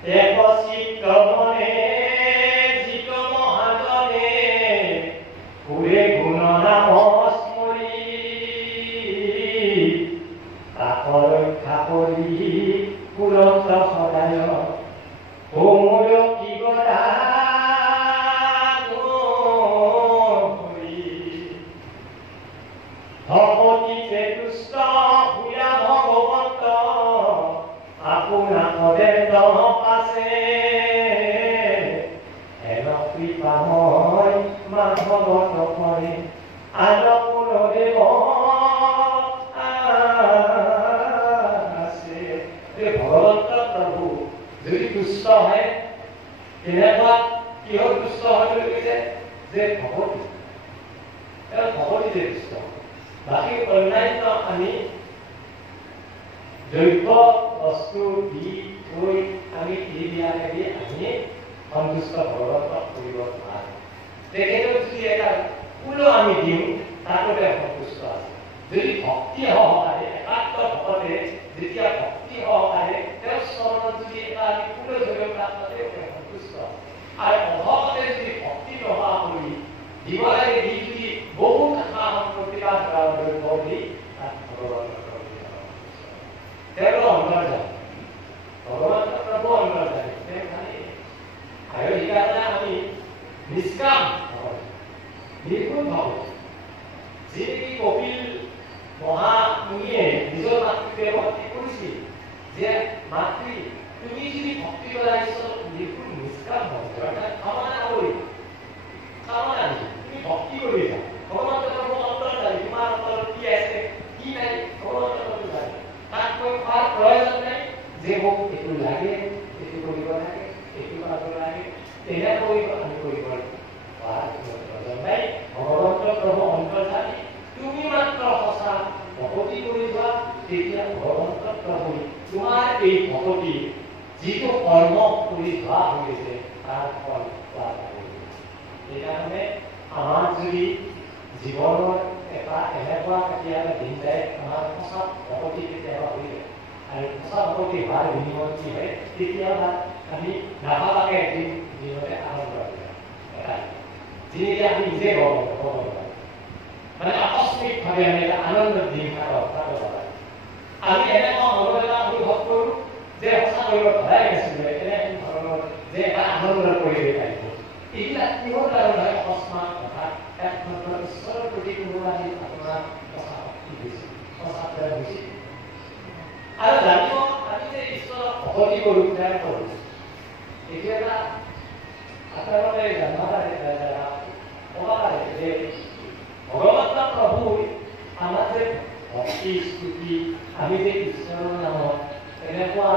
একচিত্ত মনে জিত মহাজনে পুৰে গুণ নাম স্মৰি তাক ৰক্ষা কৰি পুৰত সদায় মোৰ কি গৰা ভগৱতীতে তুষ্ট ভূয়া ভগৱন্ত আপোনাৰ পদেন্দ পাছে হেন কৃপাময় মাধৱত কৰে আনপুৰদেৱ আছে। ভগৱন্ত প্ৰভু যদি তুষ্ট হয় তেনেকুৱা কিহৰ তুষ্ট হয় বুলি কৈছে যে ভগৱতী ভগৱতীতে তুষ্ট। বাকী অন্যান্য আমি দ্ৰব্য বস্তু দি থৈ আমি এইবিলাকেদি আমি সন্তুষ্ট ভগৱন্তক কৰিব নোৱাৰোঁ। তেখেতক যদি এটা ফুলো আমি দিওঁ তাতে সন্তুষ্ট আছে। যদি ভক্তি সহকাৰে একাত্ম ভকতে যেতিয়া ভক্তি সহকাৰে তেওঁৰ চৰণত যদি এটা আমি ফুলো ধৰিব তাতে সন্তুষ্ট আছে। আৰু অভকতে যদি ভক্তি নোহোৱা কৰি দিব লাগে দি যদি বহুত আশা সম্পত্তি বা দ্ৰব্য দি তাত ভগৱন্তক তেওঁলোক অন্তৰ যায় ভগৱন্ত প্ৰভু অন্তৰ যায় আৰু সেইকাৰণে আমি নিষ্কাম নিৰ্গুণ ভাৱ যি নেকি কপিল মহামুনিয়ে নিজৰ মাতৃকে ভক্তি কৰিছিল যে মাতৃ তুমি যদি ভক্তি কৰা ঈশ্বৰ নিৰ্গুণ নিষ্কাম ভক্তি অৰ্থাৎ কামনা কৰি কামনা তুমি ভক্তি কৰিছা ভগৱন্ত প্ৰভু অন্তৰ যায় তোমাৰ অন্তৰত কি আছে কি নাই ভগৱন্ত প্ৰভু যায় তাক কৈ খোৱাৰ প্ৰয়োজন নাই যে মোক এইটো লাগে এইটো কৰিব লাগে এইটো কৰিব লাগে তেনে কৰিব আমি কৰিব প্ৰয়োজন নাই। ভগৱন্ত প্ৰভু অন্তৰ্যামী তুমি মাত্ৰ সঁচা ভকতি কৰি যোৱা তেতিয়া ভগৱন্ত প্ৰভু তোমাৰ এই ভকতি যিটো কৰ্ম কৰি যোৱা হৈছে তাৰ ফল পোৱা যাব। সেইকাৰণে আমাৰ যদি জীৱনৰ এটা এনেকুৱা কেতিয়াবা দিন যায় আমাৰ সঁচা ভকতি কেতিয়াবা হৈ যায় আৰু সঁচা ভকতি হোৱাৰ বিনিময়ত কি হয় তেতিয়াবা আমি নাভাবাকে এদিন জীৱনতে আনন্দ এটাই যিহেতু আমি নিজে হ'ব মানে আকস্মিকভাৱে আমি এটা আনন্দৰ দিন আমি এনেকুৱা মনত এটা অনুভৱ কৰোঁ যে সঁচা কৰিব ভৰাই আছিলে এনে ধৰণৰ যে এটা আনন্দৰ পৰিৱেশ আহিব। এইবিলাক কিহৰ কাৰণে হয় অকস্মাত অৰ্থাৎ একমাত্ৰ ঈশ্বৰৰ প্ৰতি কোনোবা আপোনাৰ সঁচা শক্তি হৈছে সঁচা প্ৰেম হৈছে আৰু জানিব আমি যে ঈশ্বৰক ভকতি কৰোঁ প্ৰেম কৰোঁ এইটো এটা আপোনালোকে জানিব ক'ব পাৰে যে ভগৱন্ত প্ৰভুৰ আমাৰ যে ভক্তি স্তুতি আমি যে ঈশ্বৰৰ নামত এনেকুৱা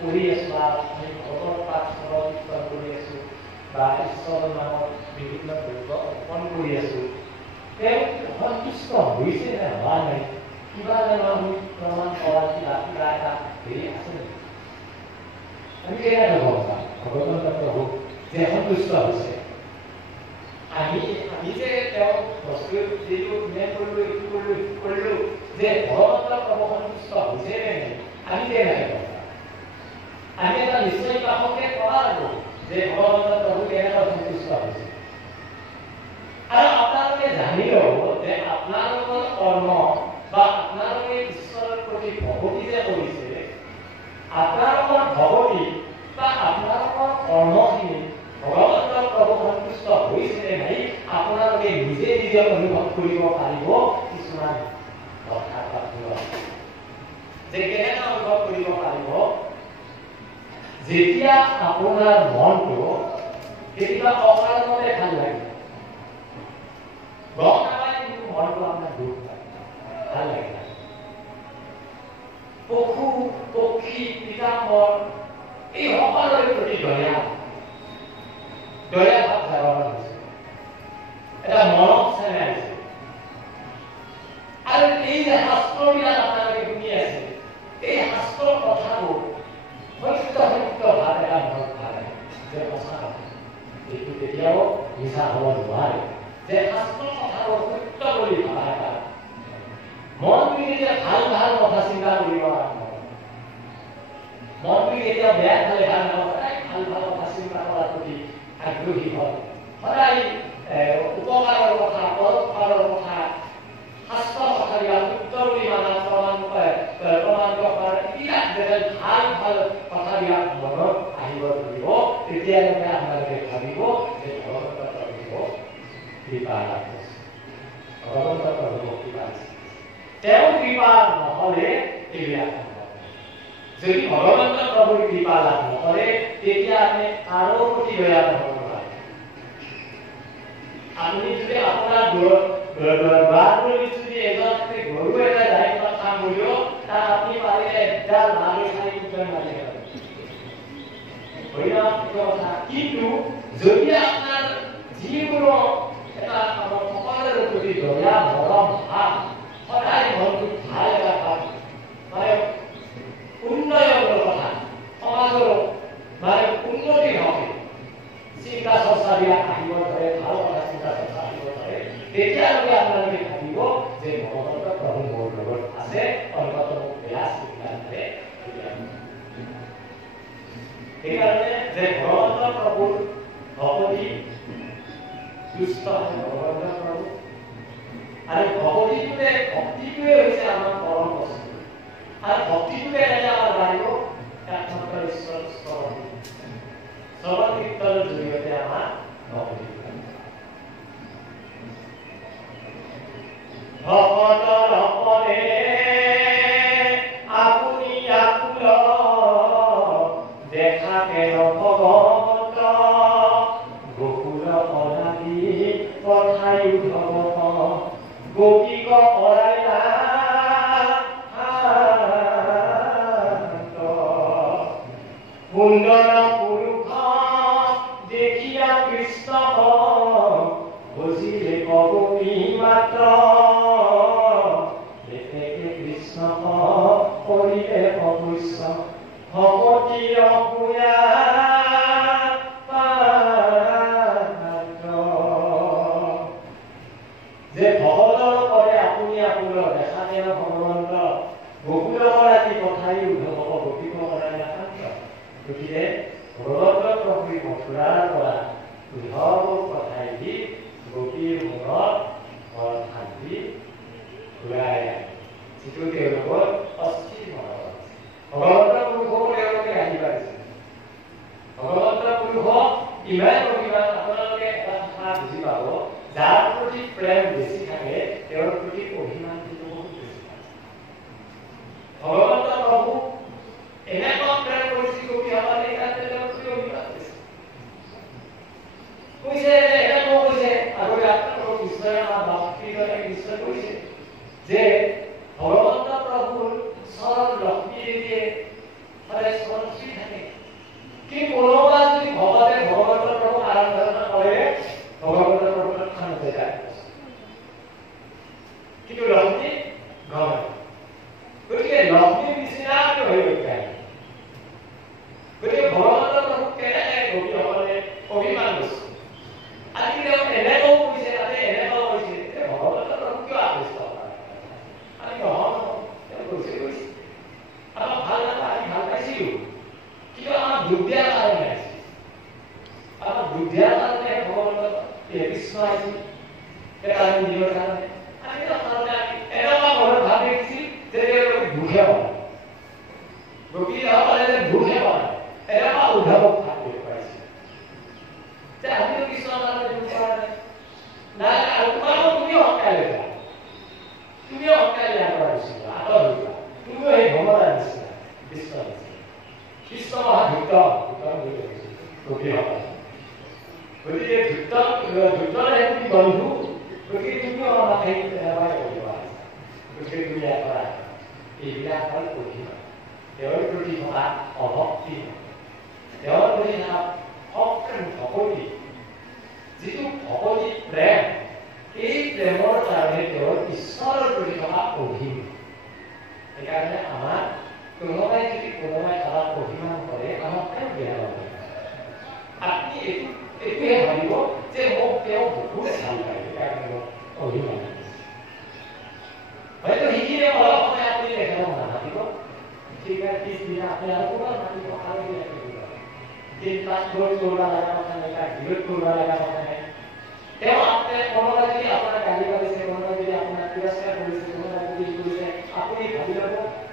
কৰি আছোঁ বা আমি ভগৱত পাঠ কীৰ্তন কৰি আছোঁ বা ঈশ্বৰৰ নামত বিভিন্ন দ্ৰব্য অৰ্পণ কৰি আছোঁ তেওঁ সন্তুষ্ট হৈছে নে হোৱা নাই কিবা জানো আমি প্ৰমাণ কৰা কিবা এটা হেৰি আছে নেকি আমি কেনেকৈ গম পাম ভগৱন্ত প্ৰভু যে সন্তুষ্ট হৈছে। আমি যে তেওঁ বস্তু যিটো জ্ঞান কৰিলোঁ এইটো কৰিলোঁ যে ভগৱন্ত প্ৰভু সন্তুষ্ট হৈছে নে নাই আমি কেনেকৈ গম পাম। আমি এটা নিশ্চয় কামকে কৰা লাগিব যে ভগৱন্ত প্ৰভু কেনেকৈ সন্তুষ্ট হৈছে আৰু আপোনালোকে জানিলেও যে আপোনালোকৰ কৰ্ম বা আপোনালোকে ঈশ্বৰৰ প্ৰতি ভকতি যে কৰিছে আপোনালোকৰ ভকতি বা আপোনালোকৰ কৰ্মখিনি ভগৱন্ত প্ৰভু সন্তুষ্ট হৈছে নে নাই আপোনালোকে নিজে নিজে অনুভৱ কৰিব পাৰিব। কিছুমান কথা যে কেনেকৈ অনুভৱ কৰিব পাৰিব যেতিয়া আপোনাৰ মনটো কেতিয়াবা অকাৰণতে ভাল লাগে গম নাপায় কিন্তু মনটো আপোনাৰ দুখ পায় ভাল লাগে পশু পক্ষী পিতাম্বৰ এই সকলোৰে প্ৰতি দয়া ভাৱ জাগৰণ হৈছে এটা মনত চেনে আহিছে আৰু এই যে শাস্ত্ৰবিলাক আপোনালোকে শুনি আছে এই শাস্ত্ৰৰ কথাবোৰ সত্য ভাৱ এটা মনত ভাবে যে সঁচা কথা এইটো কেতিয়াও মিছা হ'ব নোৱাৰে যে শাস্ত্ৰৰ কথাবোৰ সত্য বুলি ভাবা এটা মনটো যেতিয়া ভাল কথা চিন্তা কৰিব আৰম্ভ মনটো যেতিয়া বেয়া ভাল ভাল ভাল কথা চিন্তা কৰাৰ প্ৰতি আগ্ৰহী হয়, সদায় উপকাৰৰ কথা, পৰোপকাৰৰ কথা, শাস্ত্ৰৰ কথা ইয়াৰ উত্তৰ বুলি মানা প্ৰমাণিত কৰাৰ এইবিলাক যেনে ভাল ভাল কথা ইয়াক মনত আহিব ধৰিব, তেতিয়ালৈকে আপোনালোকে ভাবিব যে ভগৱন্ত প্ৰভুক কৃপা লাভ কৰিছে, ভগৱন্ত প্ৰভুক কৃপা আছে। তেওঁৰ কৃপা নহ'লে এইবিলাক সম্ভৱ। যদি ভগৱন্ত প্ৰভুৰ কৃপা লাভ নকৰে তেতিয়া আপুনি কাৰো প্ৰতি দয়া নহ'ব নোৱাৰে। আপুনি যদি আপোনাৰ বাৰলৈ যদি এজন গৰু এটা যায় কাম কৰিও তাক আপুনি পাৰিলে এডাল মাৰি খাই উদ্যান মাৰি কথা। কিন্তু যদি আপোনাৰ যিকোনো এটা সকলোৰে প্ৰতি দয়া মৰম ভাৱ, সদায় মনটো ভাল এটা ভাৱ, মানে উন্নয়নৰ কথা, সমাজৰ মানে উন্নতিৰ হকে চিন্তা চৰ্চা বিলাক আহিব ধৰে, ভাল কথা চিন্তা চৰ্চা আহিব ধৰে, তেতিয়ালৈকে আপোনালোকে ভাবিব যে ভগৱন্ত প্ৰভু মোৰ লগত আছে, অন্তত মোক বেয়া চিন্তা ধৰে। সেইকাৰণে যে ভগৱন্ত প্ৰভুৰ ভকতি দুষ্ট ভগৱন্ত প্ৰভু, আৰু ভক্তিটোৱে হৈছে আমাৰ পৰম বস্তু, আৰু ভক্তিটোৱে আমাৰ বাঢ়িব একমাত্ৰ ঈশ্বৰ শ্ৰৱণ কীৰ্তনৰ জৰিয়তে আমাৰ ভক্তি ভকতৰ অপৰে আপুনি আকুল দেখাকে ভগৱন্ত গকুল অনাদি পঠাই ভগত গোপীক অৰাইলা সুন্দৰ পুৰুষ দেখিয়া কৃষ্ণ বুজিলে কবি মাত্ৰ দেখে কৃষ্ণ কৰিলে অৱশ্য ভকতিৰ পূজা যে ভগৱতৰ কৰে আপুনি আপোনাৰ দেখাতে ভগৱন্ত গকুলৰ ৰাতি কথাই উদ্ধৱ গোপীক কৰাই নাথাকে। গতিকে ভগৱন্ত প্ৰভুৰ মথুৰাৰ পৰা উদ্ধৱ কথাই দি গোপীৰ মনত শান্তি ঘূৰাই আনে, যিটো তেওঁলোকৰ অস্থিৰ মনত আছে। ভগৱন্ত পুৰুষক তেওঁলোকে আহি পাৰিছে। ভগৱন্ত পুৰুষক ইমান অভিমান, আপোনালোকে এটা কথা বুজি পাব, যাৰ প্ৰতি প্ৰেম বেছি থাকে তেওঁৰ প্ৰতি অভিমান কিন্তু বহুত বেছি থাকে। ভগৱন্ত প্ৰভু এনেকুৱা প্ৰেম কৰিছিল গোপীসকলে, সেইকাৰণে তেওঁৰ প্ৰতি অভিমান কৰিছে। কৈছে এনেকৈ কৈছে, আগতে আপোনালোকক কৃষ্ণই আমাৰ ভক্তিৰে কৃষ্ণ কৈছে যে ভগৱন্ত প্ৰভুৰ চৰণ লক্ষ্মী দেৱীয়ে সদায় চৰণ চুই থাকে। কি কোনোবা যদি ভগৱতে ভগৱন্ত প্ৰভুক আৰাধনা কৰে ভগৱন্ত প্ৰভুৰ স্থান হৈ যায়, কিন্তু লক্ষ্মী গম। গতিকে লক্ষ্মীৰ নিচিনা হৈ যায়। গতিকে ভগৱন্ত প্ৰভুক কেনেকৈ গোপীসকলে অভিমান কৰিছে। আজি তেওঁ এনেকৈও কৈছে, তাতে এনেকৈও কৈছে যে ভগৱন্ত প্ৰভুক কিয় আকৃষ্ট কৰা আমি নহয়, তেওঁ কৈছে আমাক ভাল নাপায়, আমি ভাল পাইছিলো, কিন্তু আমাক দুখ দিয়াৰ কাৰণে আহিছিল, আমাক দুখ দিয়াৰ কাৰণে ভগৱন্ত কৃষ্ণ আহিছিল, আমি নিজৰ কাৰণে আমি কাৰণে এনেকুৱা মনত ভাৱ দেখিছিল যে তেওঁলোকে দুখে পায়, গোপীসকলে যে দুখে পায়, এনেকুৱা উদ্ধৱক ভাৱ দেখুৱাইছিল যে আমিও কৃষ্ণৰ কাৰণে দুখ কৰা নাই, আৰু তোমালোক তুমিও সৎকাৰে যোৱা, তুমিও সৎকাৰে ইয়াৰ পৰা দিছিল, আঁতৰ হৈছা, তুমিও সেই ভগৱানৰ নিচিনা কৃষ্ণ নিচিনা। কৃষ্ণ মহা ধূৰ্তম বুলি কৈছিল গোপীসকলে। গতিকে ধূৰ্তৰে তুমি বন্ধু, গতিকে তুমিও আমাক সেই তেনেকুৱাই কৰিব পাৰিছা, গতিকে তুমি ইয়াৰ পৰা এইবিলাক হ'ল অভিমান, তেওঁৰ প্ৰতি থকা অভক্তি, তেওঁৰ প্ৰতি থকা অপ্ৰেম ভকতি, যিটো ভকতি প্ৰেম, এই প্ৰেমৰ কাৰণে তেওঁৰ ঈশ্বৰৰ প্ৰতি থকা অভিমান। সেইকাৰণে আমাৰ কোনোবাই যদি কোনোবাই আমাক অভিমান কৰে আমাক তেওঁ বেয়া লাগে। আপুনি এইটোহে ভাবিব যে মোক তেওঁ বহুত ভাল পায়, সেইকাৰণে মোক অভিমান কৰিছে। হয়তো সেইখিনি অলপ সময় আপুনি তেখেতক নামাতিব, ঠিক আছে, পিছদিনা আপুনি আৰু পুনৰ মাতিব, আৰু চিন্তা কৰিব লগা কথা নাই, তাক বিৰোধ কৰিব লগা কথা নাই। তেওঁ আপুনি কোনোবাই যদি আপোনাক গালি পাৰিছে, কোনোবাই যদি আপোনাক তিৰস্কাৰ কৰিছে, কোনোবাই যদি কৰিছে, আপুনি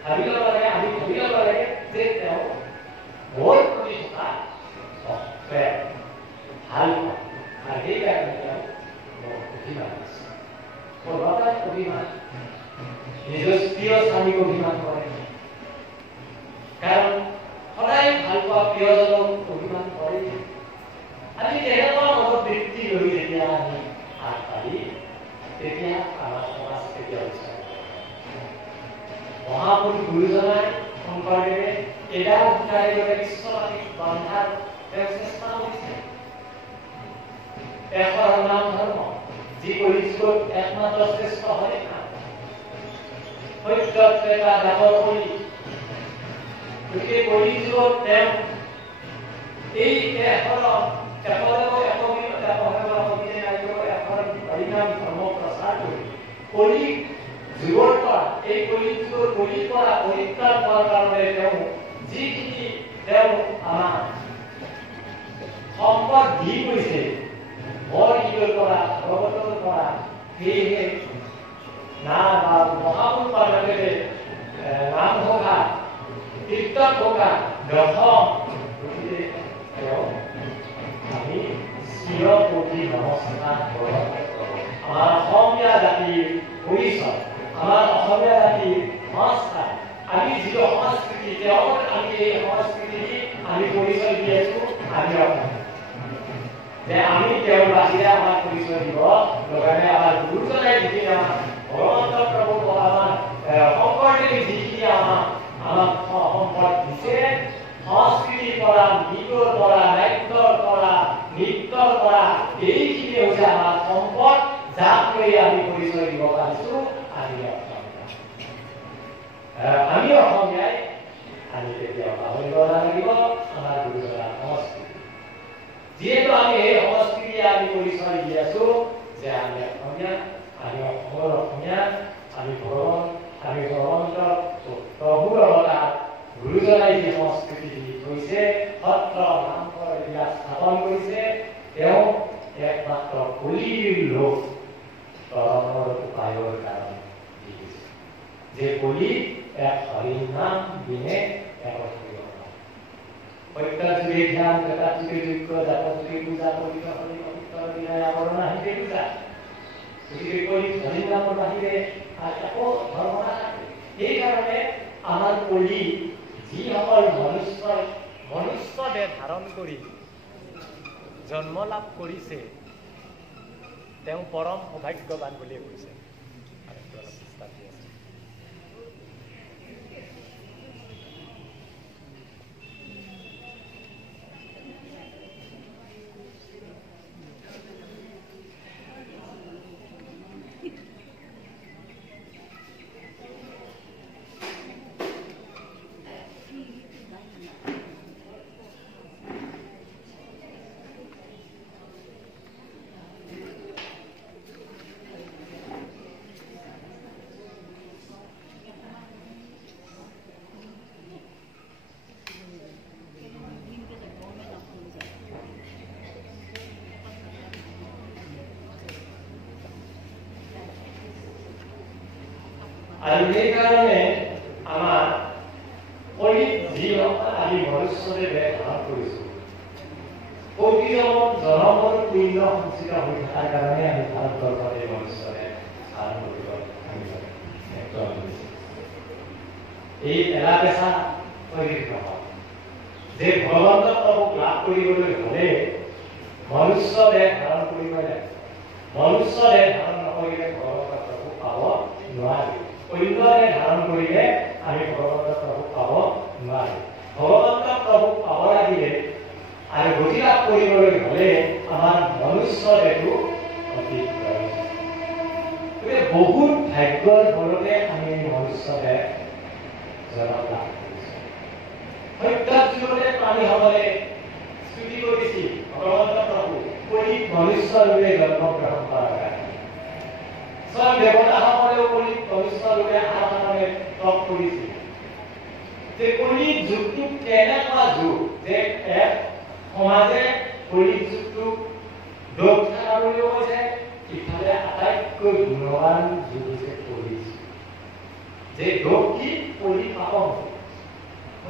ভাবি ল'ব লাগে, আমি ভাবি ল'ব লাগে যে তেওঁ মোৰ প্ৰতি থকা ভাল পায়, আৰু সেইকাৰণে তেওঁ মোৰ অভিমান আছে। মোৰ হঠাৎ অভিমান নিজৰ প্ৰিয় স্বামীক অভিমান কৰে, কাৰণ সদায় ভাল পোৱা প্ৰিয়জনক অভিমান কৰে। আমি তেনেকুৱা মনোবৃত্তি লৈ যেতিয়া আমি আগবাঢ়ি, তেতিয়া আমাৰ সমাজ কেতিয়াও মহাপুৰুষ গুৰুজনাই শংকৰদেৱে এডাল সূতাৰে বিশ্ববাসীক বন্ধাৰ তেওঁ চেষ্টা কৰিছে। এশৰ নাম ধৰ্ম, যি কলিযুগত একমাত্ৰ শ্ৰেষ্ঠ হয় সত্যত এটা ডাঙৰ কলি। গতিকে কলিযুগত তেওঁ এই কলি যুগৰ পৰা এই কলিযুগৰ কলিৰ পৰা পৰিত্ৰাণ পোৱাৰ কাৰণে তেওঁ যিখিনি তেওঁ আমাক সম্পদ দি গৈছে, বৰ ঈদৰ পৰা ভগৱতৰ পৰা, সেয়েহে না বা মহাপুৰুষ পাৰ্বতীয়ে নাম ঘোষা, কীৰ্তন ঘোষা, দশম, গতিকে তেওঁ আমি চিৰকোটি নমস্কাৰ কৰোঁ। আমাৰ অসমীয়া জাতিৰ পৰিচয়, আমাৰ অসমীয়া জাতিৰ সংস্কাৰ, আমি যিটো সংস্কৃতি, তেওঁৰ আমি এই সংস্কৃতি আমি পৰিচয় দি আছো। আমি যে আমি তেওঁৰ বাহিৰে আমাৰ পৰিচয় দিব লগানে আমাৰ গুৰুজনাই যিখিনি আমাক ভগৱন্ত প্ৰভু আমাৰ শংকৰদেৱে যিখিনি আমাক সম্পদ দিছে, সংস্কৃতিৰ পৰা, গীতৰ পৰা, নাট্যৰ পৰা, নৃত্যৰ পৰা, এইখিনি হৈছে আমাৰ সম্পদ, যাক লৈ আমি পৰিচয় দিব পাৰিছো। আমি অসমীয়াই আমি কেতিয়াও পাহৰিব নালাগিব আমাৰ গুৰুজনাৰ সংস্কৃতি। যিহেতু আমি এই সংস্কৃতি আমি পৰিচয় দি আছো যে আমি অসমীয়া, আমি অসমৰ অসমীয়া, আমি ভগৱন্ত প্ৰভুৰ অৱতাৰ। গুৰুজনাই যি সংস্কৃতি দি থৈছে, সত্ৰ নামঘৰ এইবিলাক স্থাপন কৰিছে, তেওঁ একমাত্ৰ কলিৰ লোক তৰণৰ উপায়ৰ কাৰণে দি দিছে যে কলি এক হৰিৰ নাম দিনে সত্যযুগে ধ্যান, যুগে যজ্ঞ, জাতযুগে পূজা, পবিত্ৰ হৰি পবিত্ৰ বিনয় আৱৰণ আহিতে পূজা। গতিকে কলি হৰিৰ নামৰ বাহিৰে একো ধৰ্ম নাথাকে। সেইকাৰণে আমাৰ কলি যিসকল মনুষ্য দেহ ধাৰণ কৰি জন্ম লাভ কৰিছে, তেওঁ পৰম সৌভাগ্যৱান বুলিয়ে কৈছে। আৰু সেইকাৰণে আমাৰ কলিত যিসকল আমি মনুষ্যৰে দেহ ধাৰণ কৰিছোঁ, প্ৰতিজন জনমৰ পুণ্য সঞ্চিত হৈ থকাৰ কাৰণে আমি ভাৰতবৰ্ষত এই মনুষ্যৰে ধাৰণ কৰিব এই এলা পেচা শৰীৰ নহয় যে ভগৱন্ত প্ৰভুক লাভ কৰিবলৈ হ'লে মনুষ্য দেহ ধাৰণ কৰিব লাগে। মনুষ্য দেহ ধাৰণ নকৰিলে ভগৱন্ত প্ৰভুক পাব নোৱাৰি। অন্যৰে ধাৰণ কৰিলে আমি ভগৱন্ত প্ৰভুক পাব নোৱাৰো। ভগৱন্ত প্ৰভুক পাব লাগিলে আৰু গতি লাভ কৰিবলৈ হ'লে আমাৰ মনুষ্য দেহটো অতি প্ৰয়োজন। বহুত ভাগ্যৰ ফলতে আমি মনুষ্য দেহ জন্ম লাভ কৰিছোঁ। সত্যযুগতে প্ৰাণীসকলে স্তুতি কৰিছিল ভগৱন্ত প্ৰভু কলিত মনুষ্য ৰূপে জন্মগ্ৰহণ কৰাৰ কাৰণে। স্বয়ং দেৱতাসকলেও কলিত মনুষ্য ৰূপে আৰাধনাৰে তপ কৰিছিল যে কলিত যুগটো কেনেকুৱা যুগ যে এক সমাজে পৰিযুক্ত দক্ষতা বুলি কৈছে ইফালে আটাইতকৈ গুণৱান যুগ হৈছে কলি যে দক্ষি কলি পাপন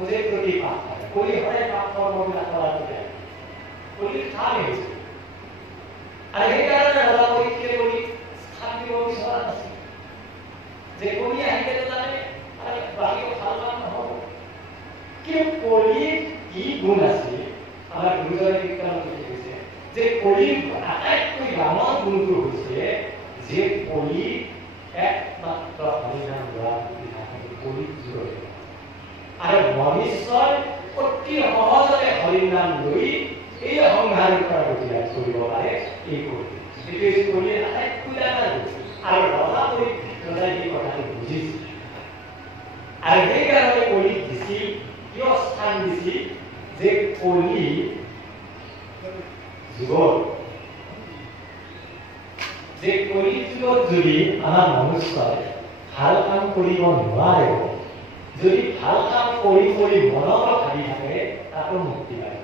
যে প্ৰতি পাপ কলি হয় পাপ কৰ্মবিলাক কৰাটো যায় কলি স্থান হৈছে আৰু সেইকাৰণে ৰজা পৰীক্ষে কৰি স্থান দিব বিচৰা নাছিল যে কলি আহিলে জানে আৰু বাকী ভাল কাম নহ'ব কিন্তু কলিৰ কি গুণ আছিল আমাৰ গুৰুজনে বিজ্ঞান কৈছে যে কলিৰ আটাইতকৈ ডাঙৰ গুণটো হৈছে যে কলি একমাত্ৰ হৰিনাম লোৱা কলি জুৰ আৰু মনুষ্যই অতি সহজতে হৰিনাম লৈ এই সংহাৰৰ পৰা প্ৰতিৰাজ কৰিব পাৰে এই কলি এইটো কলিৰ আটাইতকৈ ডাঙৰ গুণ আৰু ৰজা ৰজাই এই কথাটো বুজিছিল আৰু সেইকাৰণে কলি দিছিল কিয় স্থান দিছিল যে কলি যুগত যে কলি যুগত যদি আমাৰ মনুষ্যই ভাল কাম কৰিব নোৱাৰে যদি ভাল কাম কৰি কৰি মনত ভাবি থাকে তাতো মুক্তি পায়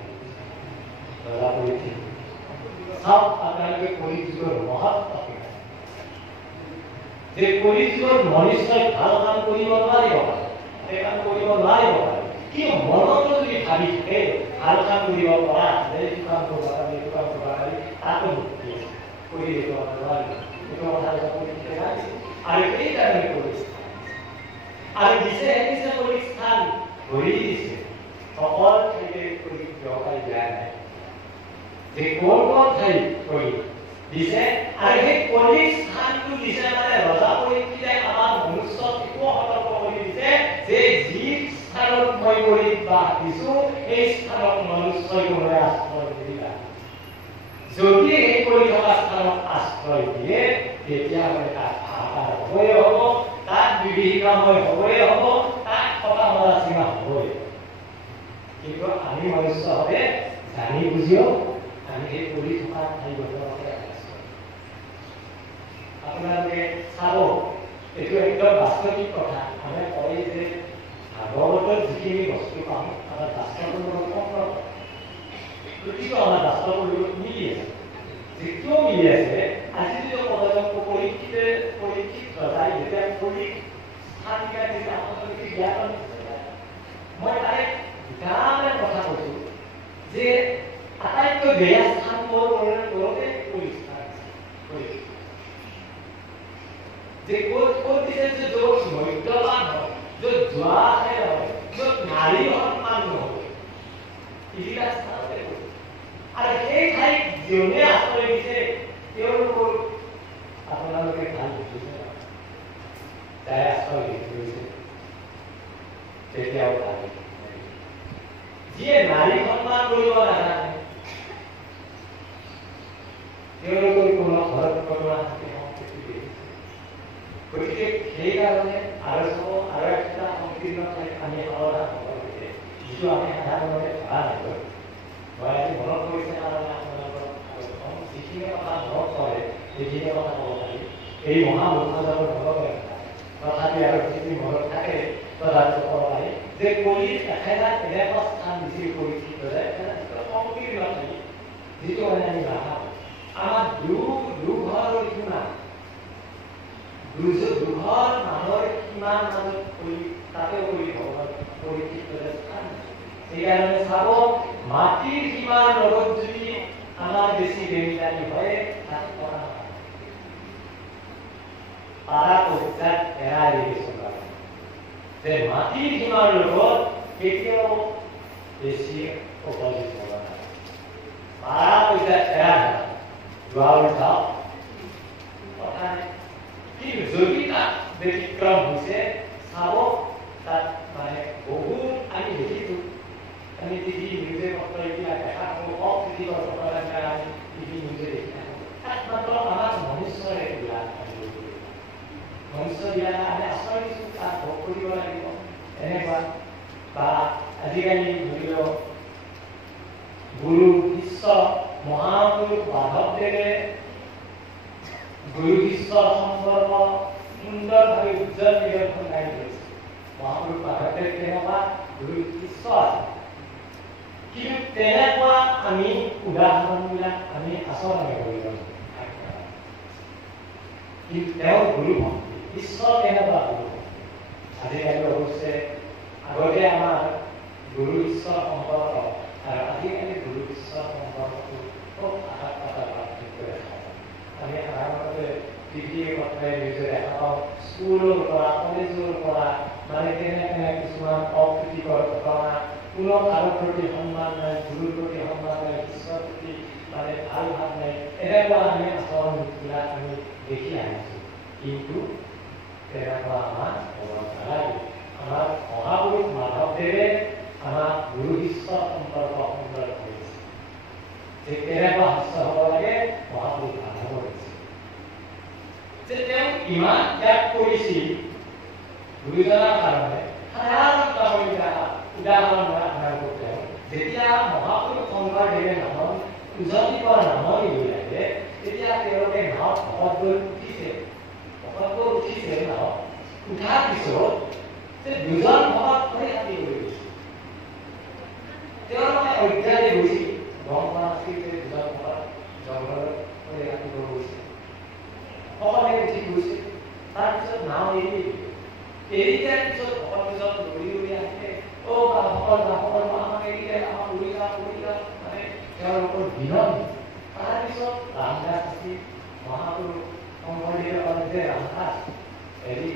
ৰজা পৰীক্ষে চাওক আপোনালোকে কলি যুগৰ মহত্ব যে কলি যুগত মনুষ্যই ভাল কাম কৰিব নোৱাৰিব সেই কাম কৰিব নোৱাৰিব কিন্তু মনত যদি ভাবি থাকে ভাল কাম কৰিব পৰা এইটো কাম কৰিব পাৰি এইটো কাম কৰিব পাৰি তাতো মুক্তি আছে কৰি দিব নোৱাৰিব এইটো কথা পৰীক্ষে আছে আৰু এইকাৰণে কৰিছে আৰু দিছে দিছে কৰি স্থান ভৰি দিছে সকল ঠাইতে কৰি ব্যৱসায় দিয়া নাই যে কোন কোন ঠাই কৰি দিছে আৰু সেই কলিৰ স্থানটো দিছে মানে ৰজা পৰীক্ষিতে আমাৰ মনুষ্যক একো সতৰ্ক কৰি দিছে যে যি স্থানত মই কৰি দিছো এই স্থানত মনুষ্যই কোনোৱে আশ্ৰয় নিদিবা যদি এই কৰি থকা স্থানত আশ্ৰয় দিয়ে তেতিয়াহ'লে তাত হাহাকাৰ হ'বই হ'ব তাত বিভীষিকাময় হ'বই হ'ব তাত থকা মৰা চিমা হ'বই কিন্তু আমি মনুষ্য হ'লে জানি বুজিও আমি এই কৰি থকা ঠাইবোৰতে আপোনালোকে চাব এইটো একদম বাস্তৱিক কথা আমি কয় যে ভাগৱতত যিখিনি বস্তু পাওঁ আমাৰ বাস্তৱৰ লগত সম্পৰ্ক প্ৰতিটো আমাৰ বাস্তৱৰ লগত মিলি আছে যে কিয় মিলি আছে আজি যদি পৰীক্ষিত ৰজাই যেতিয়া কলি স্থান দিয়া তেতিয়া আপোনালোকে জ্ঞান মই তাৰে গানে কথা কৈছো যে আটাইতকৈ বেয়া স্থানবোৰ কৰোঁতে কলি স্থান যে ক'ত দিছে যে য'ত মদ্যপান হয় য'ত জোৱা খেল হয় য'ত নাৰী সন্মান নহয় এইবিলাক স্থানতে আৰু সেই ঠাইত যোনে আশ্ৰয় দিছে তেওঁলোকৰ আপোনালোকে ভাল বুজিছে তাই আশ্ৰয় দিছে তেতিয়াও ভাল যিয়ে নাৰী সন্মান কৰিব নাজানে তেওঁলোকৰ কোনো ঘৰত ঘটনা থাকে গতিকে সেইকাৰণে আৰু আৰু এটা সংকীৰ্ণ ঠাইত আমি সাৱধান হ'ব লাগে যিটো আমি সাধাৰণতে ভবা নকৰোঁ মই আজি মনত কৰিছে কাৰণে আপোনালোকক যিখিনি কথা মনত কৰে সেইখিনি কথা ক'ব পাৰি এই মহামুখাজৰ নলগে তথাপি আৰু যিখিনি মনত থাকে তথাপি ক'ব পাৰি যে কলিৰ একেটা এনেকুৱা স্থান বেছি পৰিচিত যায় সংকীৰ্ণ ঠাই যিটো মানে আমি নাভাবোঁ আমাৰ দুঘৰৰ কিমান দুঘৰ মানুহৰ কিমান মাজত কৰি তাতে কৰি ভগৱান পৰিচিত স্থান সেইকাৰণে চাব মাটিৰ কিমান লগত যদি আমাৰ বেছি বেমিলানি হয় তাত কৰা পাৰা পৰ্যায়ত এৰাই দিছোঁ যে মাটিৰ কিমান লগত কেতিয়াও বেছি উপযোগ হ'ব নাই পাৰা পৰ্যায়ত এৰাই যোৱা উঠা কথা নাই কিন্তু যদি তাত ব্যতিক্ৰম হৈছে চাব তাত মানে বহুত আমি দেখিছোঁ আমি টিভি নিউজে পত্ৰ এইবিলাক দেখা পাওঁ অকৃতিকৰ ঘটনা আমি টিভি নিউজে দেখি থাকোঁ তাত মাত্ৰ আমাৰ মনুষ্যৰ এইবিলাক মনুষ্যবিলাক আমি আশ্ৰয় দিছোঁ তাত ভোগ কৰিব লাগিব এনেকুৱা বা আজিকালি ধৰি লওক গুৰু শিষ্য মহাপুৰুষ মাধৱদেৱে গুৰু শিষ্যৰ সম্পৰ্ক সুন্দৰভাৱে উজ্জ্বল নিদৰ্শন দাঙি ধৰিছে মহাপুৰুষ মাধৱদেৱ কেনেকুৱা গুৰু শিষ্য আছে কিন্তু তেনেকুৱা আমি উদাহৰণবিলাক আমি আচৰণে কৰিব কিন্তু তেওঁ গুৰু ভক্তি ঈশ্বৰ কেনেকুৱা গুৰু আজিকালি অৱশ্যে আগতে আমাৰ গুৰু ঈশ্বৰ সম্পৰ্ক আৰু আজিকালি গুৰু ঈশ্বৰ সম্পৰ্কটো খুব আঘাত পাতা পাৰ্থক্য দেখা পাওঁ আমি সাধাৰণতে টিভিৰ কথাই নিউজে দেখা পাওঁ স্কুলৰ পৰা কলেজৰ পৰা মানে কেনে কিছুমান অপ্ৰীতিকৰ ঘটনা কোনো কাৰোৰ প্ৰতি সন্মান নাই গুৰুৰ প্ৰতি সন্মান নাই ঈশ্বৰৰ প্ৰতি মানে ভাল ভাৱ নাই এনেকুৱা আমি আচৰণবিলাক আমি দেখি আহিছোঁ কিন্তু তেনেকুৱা আমাৰ হ'ব নালাগে আমাৰ মহাপুৰুষ মাধৱদেৱে আমাৰ গুৰু শিষ্য সম্পৰ্ক সুন্দৰ কৰিছে যে কেনেকুৱা শিষ্য হ'ব লাগে মহাপুৰুষ মাধৱ কৰিছে যে তেওঁ ইমান ত্যাগ কৰিছিল গুৰুজনাৰ কাৰণে সাধাৰণ উদাহৰণ আপোনাৰ তেওঁ যেতিয়া মহাপুৰুষ শংকৰদেৱে নামত উজনি পৰা নামনি উলিয়ালে তেতিয়া তেওঁলোকে নাৱত ভকতবোৰ উঠিছে নাৱত উঠাৰ পিছত যে দুজন ভকত হৈ হাতী কৰি গৈছিল তেওঁলোকে অধ্যায় গৈছিল গম পোৱা নাছিল যে দুজন ভকত জংঘলত হৈ হাতী কৰি গৈছিল সকলোৱে উঠি গৈছিল তাৰপিছত নাও এৰি দিয়াৰ পিছত ভকত দুজন দৌৰি আহিলে সকল আমাক এৰি দিয়ে আমাক উৰি যাওঁ মানে তেওঁলোকৰ বিনয় তাৰপিছত ৰামদাস আছিল মহাপুৰুষ শংকৰদেৱে ক'লে যে ৰামদাস হেৰি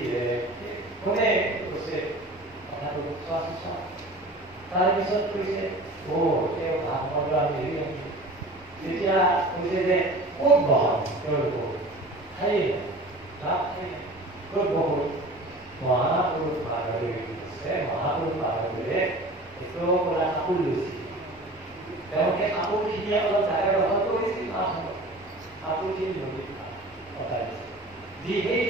কোনে কৈছে কথাটো চোৱা তাৰপিছত কৈছে তেওঁ ভাগৱত আমি এৰি আহিছোঁ তেতিয়া কৈছে যে ক'ত বহন তেওঁলোকৰ ঠাই ক'ত বহুত মহাপুৰুষ মাধৱদেৱে আছে মহাপুৰুষ মাধৱদেৱে এইটো পৰা কাপোৰ লৈছিল তেওঁলোকে কাপোৰখিনি অলপ জাগা দখল কৰিছিল কাপোৰখিনি নদীত কটাইছিল যি সেই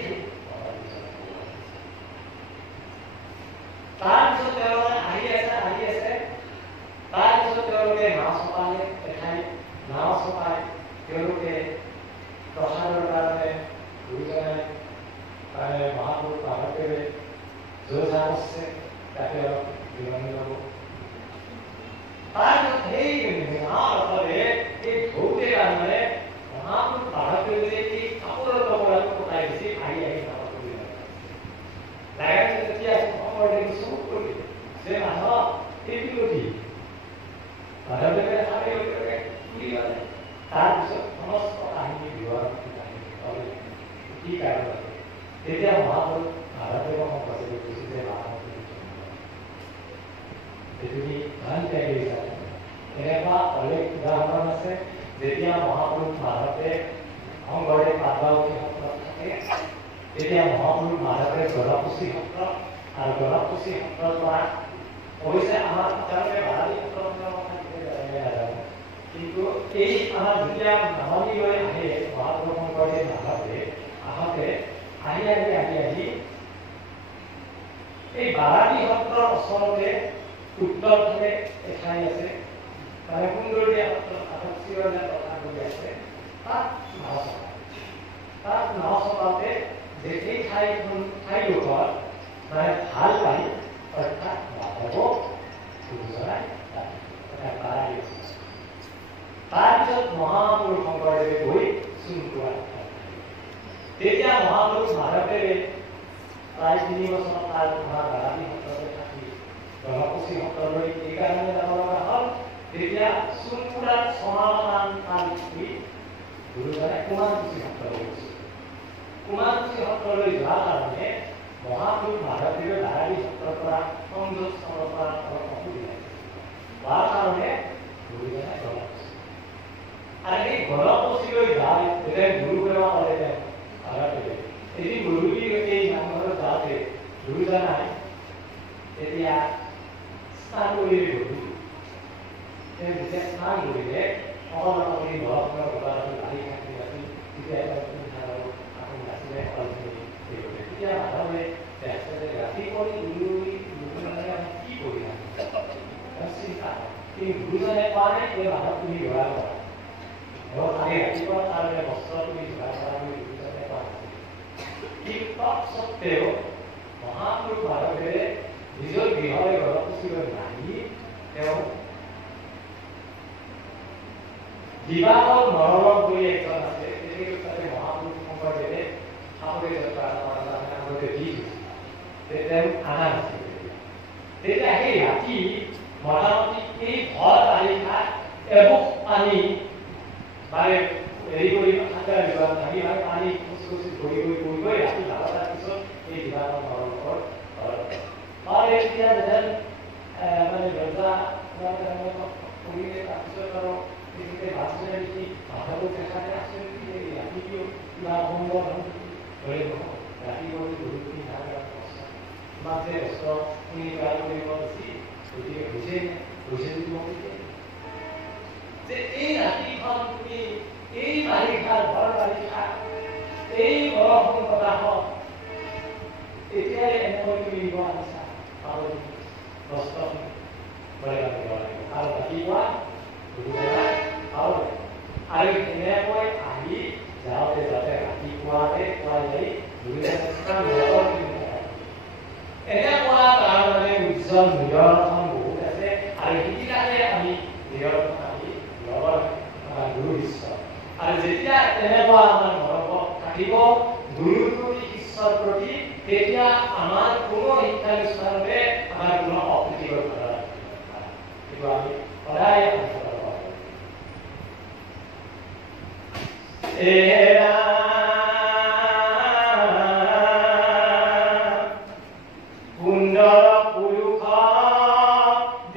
তাৰপিছত তেওঁলোকে আহি আছে তাৰপিছত তেওঁলোকে নাও চপালে এঠাইত নাও চপাই তেওঁলোকে প্ৰসাদৰ কাৰণে গুৰুজনাই মহাপুৰুষ মাধৱদেৱে যোজনা কৰিছে তাতে অলপ বিৰণি ল'ব তাৰপিছত সেই নাৱৰে এই ধৌতে কাৰণে মহাপুৰুষ মাধৱদেৱে এই কাপোৰৰ টুকুৰাটো পকাই দিছিল আহি নাৱত তুলি লাগাইছে তেতিয়া শংকৰদেৱে চমক কৰি যে মাধৱ এইটো কি মাধৱদেৱে ভাবে তুলি ল'লে তাৰপিছত সমস্ত কাহিনী বিৱৰণ কি কাৰণ তেতিয়া মহাপুৰুষ মাধৱদেৱ শংকৰদেৱে কৈছিল যে পৃথিৱী ধান ত্যাগী হিচাপে এনেকুৱা অনেক উদাহৰণ আছে যেতিয়া মহাপুৰুষ মাধৱে শংকৰদেৱ পাটবাউসী সত্ৰত থাকে তেতিয়া মহাপুৰুষ মাধৱে গণকুচি সত্ৰ আৰু গণকুচি সত্ৰৰ পৰা অৱশ্যে আমাৰ তেওঁলোকে বাহাদী সত্ৰখনৰ কথা নাজানো কিন্তু এই আমাৰ যেতিয়া নামনিলৈ আহে মহাপুৰুষ শংকৰদেৱ মাধৱে আহোঁতে আহি এই বাৰাদী সত্ৰৰ ওচৰতে উত্তৰফালে এঠাই আছে মানে সুন্দৰীয়া সত্ৰ চিৰদা কথা কৰি আছে তাত নাও চপাওঁতে যে এই ঠাইডোখৰ মানে ভাল পাই অৰ্থাৎ মাধৱক গুৰুজনাই বাৰাদী তাৰপিছত মহাপুৰুষ শংকৰদেৱে গৈ চোনপুৰা তেতিয়া মহাপুৰুষ মাধৱদেৱে প্ৰায় 3 বছৰ কাল আমাৰ বাৰাদী সত্ৰতে থাকি গণকুচি সত্ৰলৈ এইকাৰণে যাব লগা হ'ল তেতিয়া চোনপুৰাত সমাধান কাল থাকি গুৰুজনাই কুমাৰকুচি সত্ৰলৈ গৈছিল কুমাৰকুচি সত্ৰলৈ যোৱাৰ কাৰণে মহাপুৰুষ মাধৱদেৱে বাৰাদী সত্ৰৰ পৰা সংযোগ স্থলৰ পৰা অলপ অসুবিধা হোৱাৰ কাৰণে গুৰুজনাই গণকুচি আৰু এই গণকুচিলৈ যায় তেতিয়া গুৰু সেৱা কৰে এদিন গধূলি এই নামঘৰত যাওঁতে গুৰুজনাই তেতিয়া স্নান কৰিলে গধূলি তেওঁ যেতিয়া স্নান কৰিলে সকলোৱে ঘৰখনৰ ঘৰত বাঢ়ি থাকি আছিল তেতিয়া আপুনি নাছিলে সকলোখিনি তেতিয়া মাধৱে ৰাতি কৰি গুৰুজনাই আমি কি কৰি চিন্তা কিন্তু গুৰুজনে কোৱা নাই যে মাধৱ তুমি ব্যৱহাৰ কৰা মই খালি ৰাতিপুৱা কাৰণে বস্ত্ৰ তুমি ব্যৱহাৰ কৰা বুলি গুৰুজনে কোৱা সত্ত্বেও মহাপুৰুষ মাধৱদেৱে নিজৰ গৃহলৈ গণকুচিলৈ নাহি তেওঁ দিবাকৰ মৰমক বুলি একজন আছে, তেখেতে মহাপুৰুষ শংকৰদেৱে সামৰি আগতে দি তেওঁ আনা নাছিল। তেতিয়া সেই ৰাতি মোটামুটি এই ভৰ বাৰিষা এবুক পানী মানে হেৰি কৰি ভাগি ভাগি পানী খুচি ঘূৰি গৈ ৰাতি 12টাৰ পিছত এই দিবাকৰ মৰমৰ ঘৰত এতিয়া যেন মানে ৰজা কৰিলে তাৰপিছত আৰু তেখেতে ভাবিছে নেকি মাথাবোৰ দেখাতে আছে নেকি ৰাতিও কিবা সম্ভৱ ধৰে নহয় ৰাতি কৰি গধূলি ইমান যে কষ্ট শুনি ট্ৰাই কৰিব বেছি গতিকে হৈছে যে এই ৰাতিখন তুমি এই বাৰিষাৰ ভৰ বাৰিষা এই বৰষুণ বতাহত এতিয়াই এনেকৈ তুমি দিব আনিছা আৰু কষ্ট কৰিব লাগিব আৰু ৰাতিপুৱা আৰু এনেকৈ আহি যাওঁতে যাতে ৰাতিপুৱাতে পোৱা যায় এনেকুৱা তাৰমানে উজ্জ্বল নিৰখন বহুত আছে আৰু সেইবিলাকে আমি নিৰখন আমি লগৰ গুৰু ঈশ্বৰ আৰু যেতিয়া তেনেকুৱা আমাৰ মনোভাৱ থাকিব গুৰুৰ প্ৰতি ঈশ্বৰৰ প্ৰতি তেতিয়া আমাৰ কোনো শিক্ষানুষ্ঠানতে আমাৰ কোনো অপ্ৰীতিকৰ ধাৰা কিন্তু আমি সদায় সুন্দৰ পুৰুষ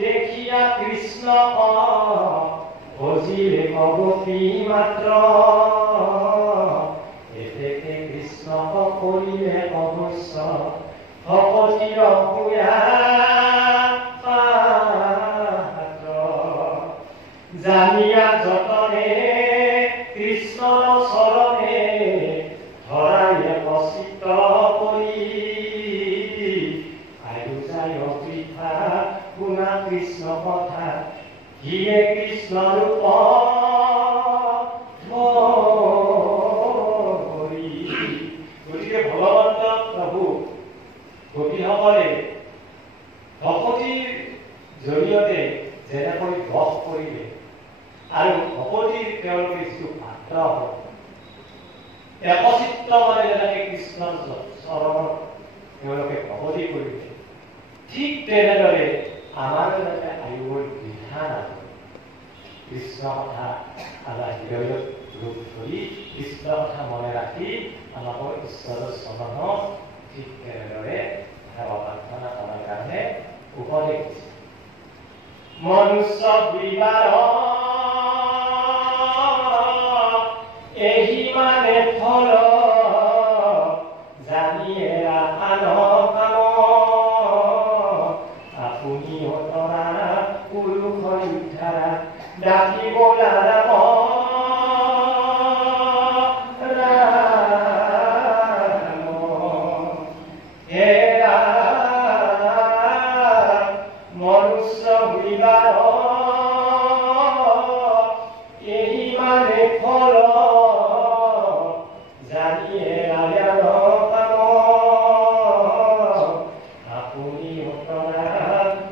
দেখিয়া কৃষ্ণ ভজিলে মগপী মাত্ৰ এতেকে কৃষ্ণ কৰিলে অৱশ্য ভকতিৰ পূজা জানিয়া যতনে কৃষ্ণৰ চৰণে ধৰাইলে পচিত কৰি আৰু যায় অপৃথা গুণা কৃষ্ণ কথা হিয়ে কৃষ্ণ ৰূপ গতিকে ভগৱন্ত প্ৰভু গোপীসকলে ভকতিৰ জৰিয়তে যেনেকৈ বস কৰিলে আৰু ভকতিৰ তেওঁলোকে যিটো পাত্ৰ হ'ল একচিত্ত মানে যেনেকৈ কৃষ্ণৰ চৰণত তেওঁলোকে ভকতি কৰিলে ঠিক তেনেদৰে আমাৰ যাতে আয়ুৰ বিধান আছে কৃষ্ণ কথা আমাৰ হৃদয়ত ৰূপ ধৰি কৃষ্ণ কথা মনে ৰাখি আমাকৰ ঈশ্বৰৰ চৰণত ঠিক তেনেদৰে সেৱা প্ৰাৰ্থনা কৰাৰ কাৰণে উপদেশ দিছে মনুষ্য বিবাহ এহি মানে ফল জানিয়ে আন কাম আপুনি অতৰা পুৰুষ উদ্ধাৰা ডাকিব নাম মনুষ্য বিবাহ এই মানে ফল জানিয়ে ৰায়ান কাম আপুনি অতৰা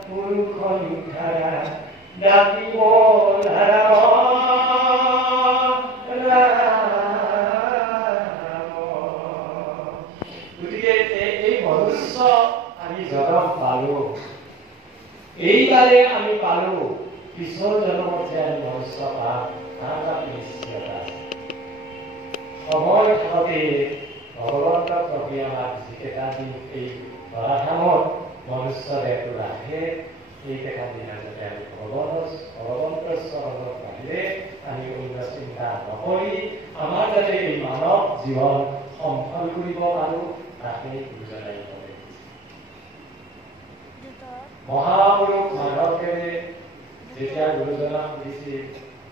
পুৰুষ উদ্ধাৰা ডাকিব নাম গতিকে এই মনুষ্য আমি জনম পালো এইবাৰে আমি পালো পিছৰ জন্মত যে আমি মনুষ্য পাম তাৰ এটা নিশ্চয়তা আছে সময় থাকোঁতে ভগৱন্ত প্ৰভুৱে আমাক যিকেইটা দিন এই ধৰাধামত মনুষ্য দেহটো ৰাখে এইকেইটা দিনা যাতে আমি ভগৱন্তৰ চৰণত ৰাখিলে আমি অন্য চিন্তা নকৰি আমাৰ যাতে এই মানৱ জীৱন সফল কৰিব পাৰোঁ তাকেই বুজনাই কৰে মহাপুৰুষ মাধৱদেৱে যেতিয়া গুৰুজনক সুধিছিল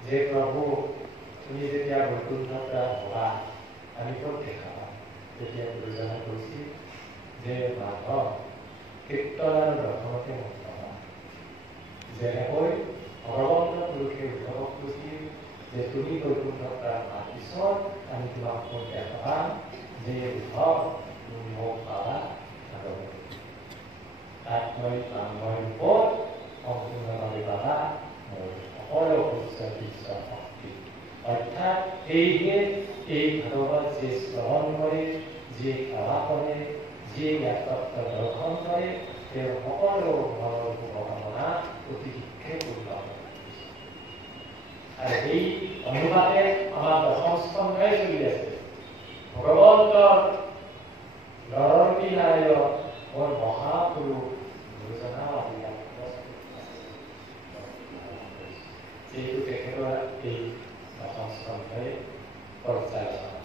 যে প্ৰভু তুমি যেতিয়া বৈকুণ্ঠত হবা আমি ক'ত দেখাবা তেতিয়া গুৰুজনে কৈছিল যে মাধৱ কীৰ্তন আৰু দৰ্শনতে মুক্ত হোৱা যেনেকৈ ভগৱন্ত পুৰুষে উদ্ধৱক কৈছিল যে তুমি বৈকুণ্ঠত হোৱাৰ পিছত আমি তোমাক ক'ত দেখাবা যে উদ্ধৱ তুমি মোক পাবা আত্ময় প্ৰাণময় ৰূপত সম্পূৰ্ণভাৱে পাবা মোৰ সকলো উচ্চ বিশ্ব শক্তি সেয়েহে এই ভাগৱত যি শ্ৰৱণ কৰে, যি সেৱা কৰে, যি তত্ত্ব দৰ্শন কৰে, তেওঁ সকলো মনৰ শুভকামনা অতি শীঘ্ৰে পূৰ্ণ হয়। আৰু এই অনুপাতে আমাৰ দশম স্কন্ধই চলি আছে। ভগৱন্তৰ নৰৰূপী নাৰায়ণ মোৰ মহাপুৰুষ গুৰুজনা যিহেতু তেখেতৰ এই দশম স্কন্ধই পৰ্যালোচনা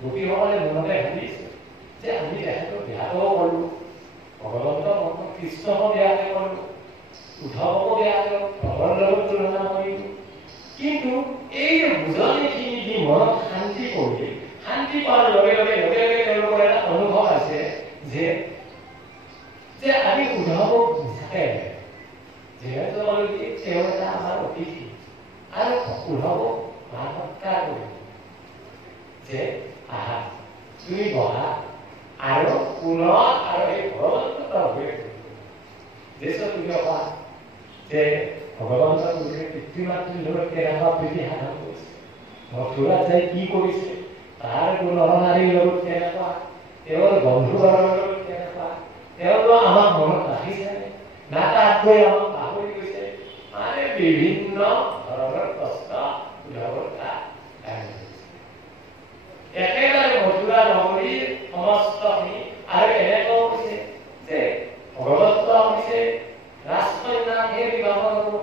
গোপীসকলে মনতে ভাবিছে যে আমি তেখেতক বেয়াও কৰোঁ, ভগৱন্ত কৃষ্ণকো বেয়াকে কৰোঁ, উদ্ধৱকো বেয়াকে ভগৱানৰ লগত তুলনা কৰিলোঁ। কিন্তু এই বুজনিখিনি দি মনত শান্তি কৰি শান্তি পোৱাৰ লগে লগে তেওঁলোকৰ এটা অনুভৱ আছে যে আমি উদ্ধৱক মিছাকে যিহেতু তেওঁ এটা আমাৰ অতিথি আৰু উদ্ধৱক মান সৎকাৰ কৰিম যে আহা তুমি বহা আৰু পুনৰ আৰু এই ভগৱন্তক যেছো তুমি কোৱা যে ভগৱন্ত পিতৃ-মাতৃৰ লগত কেনেকুৱা প্ৰীতি সাধন কৰিছে, মথুৰাত যাই কি কৰিছে, তাৰ নৰনাৰীৰ লগত কেনেকুৱা, তেওঁৰ বন্ধুবৰ্গৰ লগত কেনেকুৱা, তেওঁলোকে আমাক মনত ৰাখিছেনে না তাত গৈ আমাক পাহৰি গৈছে, মানে বিভিন্ন ধৰণৰ প্ৰশ্ন উদ্ধৱৰ তাত একেবাৰে মথুৰা নগৰীৰ সমস্তখিনি আৰু এনেকুৱাও কৈছে যে ভগৱন্ত হৈছে ৰাজকন্যাহে বিবাহ কৰিব,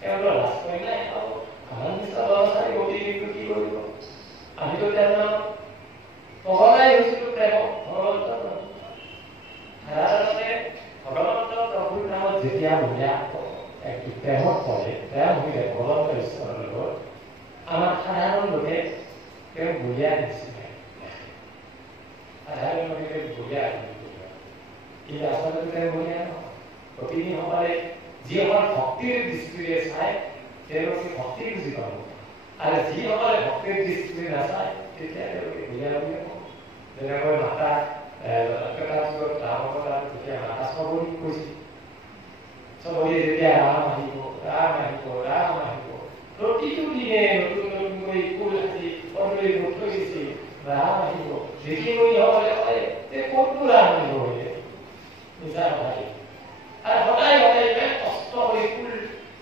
তেওঁলোকৰ ৰাজকন্যাই হ'ব আমাৰ নিচিনা ব্যৱস্থাই গতি কিন্তু কি কৰিব, আমিতো তেওঁলোকক পগলাই হৈছিলোঁ প্ৰেম ভগৱন্ত প্ৰভু। সাধাৰণতে ভগৱন্ত প্ৰভুৰ নামত যেতিয়া মহিলা প্ৰেমত পৰে, প্ৰেম হ'লে ভগৱন্ত ঈশ্বৰৰ লগত আমাৰ সাধাৰণ লোকে তেওঁ বুলিয়াই নিচিনা সাধাৰণ লোকে বুলিয়াই কিন্তু আচলতে তেওঁ বুলিয়াই নহয়। প্ৰতিনিধিসকলে যিসকল ভক্তিৰ দৃষ্টিৰে চায় তেওঁলোকে ভক্তি বুজি পাব, আৰু যিসকলে ভক্তিৰ দৃষ্টিৰে নাচায় তেতিয়া তেওঁলোকে বুলিয়াই বুলি ক'ব। যেনেকৈ মাতা ৰামক যেতিয়া মাতা চবৰি কৈছিল, চবৰিয়ে যেতিয়া ৰাম আহিব ৰাম আহিব ৰাম আহিব প্ৰতিটো দিনে নতুন নতুনকৈ ফুল সাজি পদূলি মুখ থৈ দিছিল, ৰাম আহিব দেখি সকলে কয় যে ক'তো ৰাম আহিব বোলে মিছা কথা। আৰু সদায় সদায় ইমান কষ্ট কৰি ফুল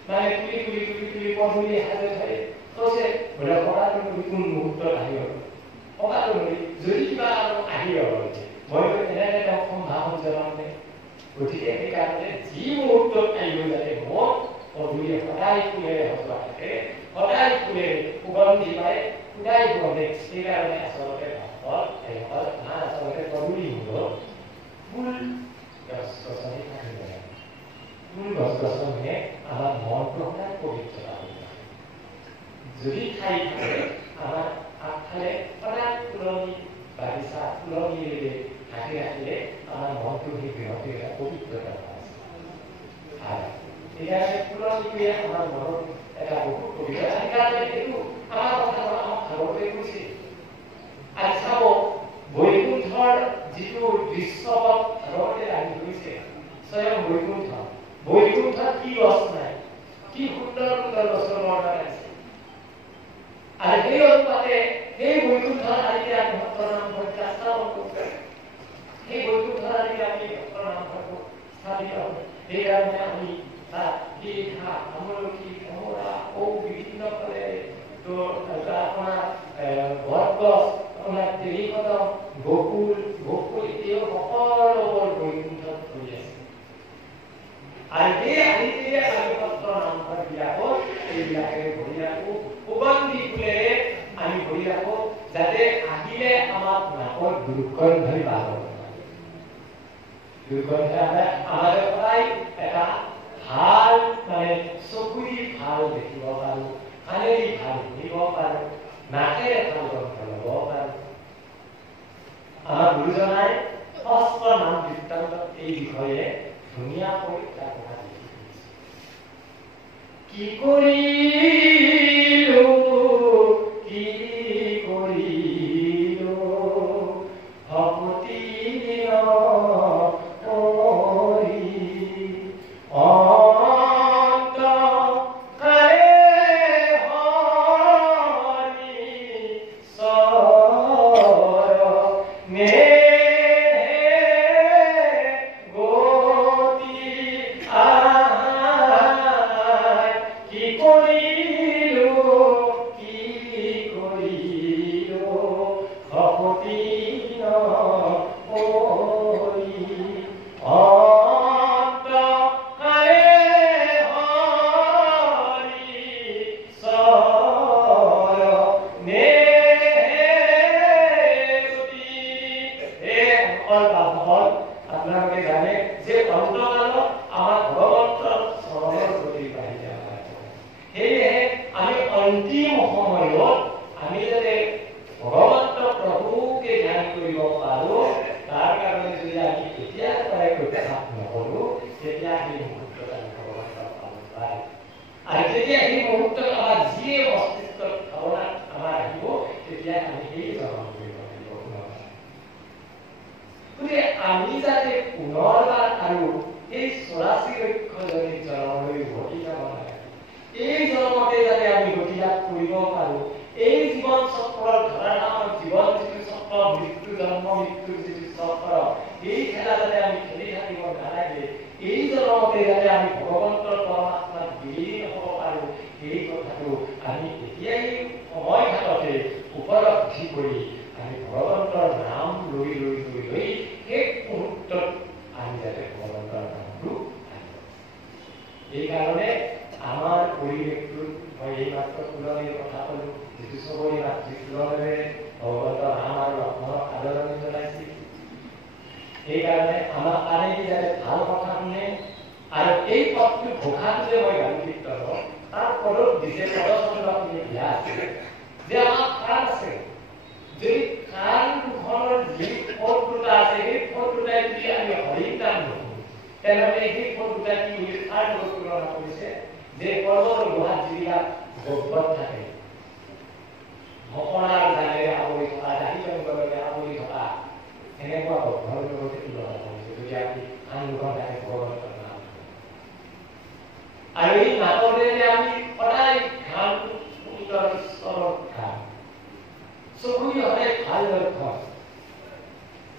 মানে তুলি তুলি তুলি তুলি পদূলি সাজে থৈ কৈছে বোলে সদায় কোন মুহূৰ্তত আহিব, সদায় যদি কিবা আহি মই এনেকৈ তেওঁক সম্ভাৱন জনাম নে। গতিকে সেইকাৰণে যি মুহূৰ্তত আহিব যাতে মোক পদূলি সদায় ফুলেৰে সজোৱা থাকে, সদায় ফুলেৰে সুগন্ধি পায়, সদায় সুগন্ধে। সেইকাৰণে আচলতে আচলতে পদূলি হ'ব ফুল গছ-গছনি থাকিব লাগে। ফুল গছ-গছনিয়ে আমাৰ মনটো সদায় পবিত্ৰতা হৈ থাকে। যদি ঠাই থাকে আমাৰ আগফালে সদায় ফুলনি বাগিচা ফুলনিৰে ঢাকি ৰাখিলে আমাৰ মনটো সেই বৃহৎ এটা পবিত্ৰতা আছে। সেইকাৰণে ফুলনিটোৱে আমাৰ মনত এটা বহুত পবিত্ৰ। সেইকাৰণে এইটো আমাৰ কথা আমাক ভাগৱতে কৈছে। আজি চাব বৈকুণ্ঠৰ যিটো দৃশ্যপট ভাগৱতে আহি গৈছে, স্বয়ং বৈকুণ্ঠত কি গছ নাই, কি সুন্দৰ সুন্দৰ গছৰ বৰ্ণনা আছে। আৰু সেই অনুপাতে সেই বৈকুণ্ঠৰ আদিতে আমি ভক্তৰ নামঘৰ স্থাপন কৰিব পাৰোঁ। সেই বৈকুণ্ঠৰ আদিতে আমি ভক্তৰ নামঘৰটো স্থাপিত হ'ব। সেইকাৰণে আমি তাত আমলখি কমলা বিভিন্ন ফলেৰে আপোনাৰ বটগছ, আপোনাৰ তেৰিকদম, বকুল এতিয়াও সকলোবোৰ বৈকুণ্ঠত হৈ আছে। আৰু সেই আদিতে আমি ভক্তৰ নামঘৰ বিলাকত এইবিলাকেৰে ভৰি ৰাখোঁ, সুগন্ধি ফুলেৰে আমি ভৰি ৰাখোঁ, যাতে আহিলে আমাক নাকত দুৰ্গন্ধই পাব। দুৰ্গন্ধ আমাৰ সদায় এটা ভাল মানে চকুৰি ভাল দেখিব পাৰোঁ, কাণেৰি ভাল শুনিব পাৰোঁ, নাকেৰে ভাল গন্ধ ল'ব পাৰোঁ। আমাৰ গুৰুজনাই ষষ্ঠ নাম বৃত্তান্তত এই বিষয়ে ধুনীয়াকৈ তাৰ কথা লিখি দিছে। কি কৰিলো ভকতি কি অন্তিম সময়ত আমি যাতে ভগৱন্ত প্ৰভুকে ধ্যান কৰিব পাৰোঁ, তাৰ কাৰণে যদি আমি এতিয়াৰ পৰাই অভ্যাস নকৰোঁ, তেতিয়া সেই মুহূৰ্তত আমি ভগৱন্তক পাব পাৰিম। আৰু যেতিয়া সেই মুহূৰ্তত আমাৰ যিয়ে মস্তিষ্কত ভাৱনা আমাৰ আহিব, তেতিয়া আমি সেই জন্ম কৰিব লাগিব পুনৰ। গতিকে আমি যাতে পুনৰবাৰ আৰু এই 84 লক্ষজনী জন্মলৈ উভতি যাব লাগে, এই জন্মতে যাতে আমি গতি লাভ কৰিব পাৰোঁ, এই জীৱন চক্ৰৰ ধাৰণাৰ জীৱন যিটো চক্ৰ, মৃত্যু জন্ম মৃত্যুৰ যিটো চক্ৰ, এই খেলা যাতে আমি খেলি থাকিব নালাগে, এই জন্মতে যাতে আমি ভগৱন্তৰ পৰমাত্মাত বিলীন হ'ব পাৰোঁ, এই কথাটো আমি এতিয়াই সময়ঘাততে উপলব্ধি কৰি আমি ভগৱন্তৰ নাম লৈ লৈ লৈ লৈ সেই মুহূৰ্তত আমি যাতে ভগৱন্তৰ নামটো আনিব। এইকাৰণে আমাৰ পৰিৱেশটোত মই এইমাত্ৰ ফুলনিৰ কথা ক'লোঁ, যিটো চবৰে মাতৃফুলনেৰে ভগৱন্তৰ নাম আৰু লক্ষ্মণক আদৰণি জনাইছিল। সেইকাৰণে আমাৰ কাণেদি যাতে ভাল কথা শুনে আৰু এই পথটো ঘোষাটো যে মই গান কীৰ্তন তাৰ পদত দিছে পদচন্দ্ৰখিনি দিয়া আছে যে আমাৰ কাণ আছে, যদি কাণ দুখনৰ যি পদ দুটা আছে সেই পদ দুটাই যদি আমি হৰিৰ নাম নুশুনো, তেনেহ'লে সেই পদ দুটা কি তাৰ লগত তুলনা কৰিছে যে পৰ্বতৰ গুহাত যিবিলাক গব্বত থাকে, মকৰাৰ জালেৰে আৱৰি থকা, দাঢ়ি জংঘলেৰে আৱৰি থকা, এনেকুৱা গব্বৰ লগতে তুলনা কৰিছে যদি আমি আন দুখন থাকে ভগৱন্তৰ নাম। আৰু এই নাটকেৰে আমি সদায় ধ্যান সুন্দৰ ঈশ্বৰৰ ধ্যান, চকুৰি হ'লে ভাল লক্ষণ।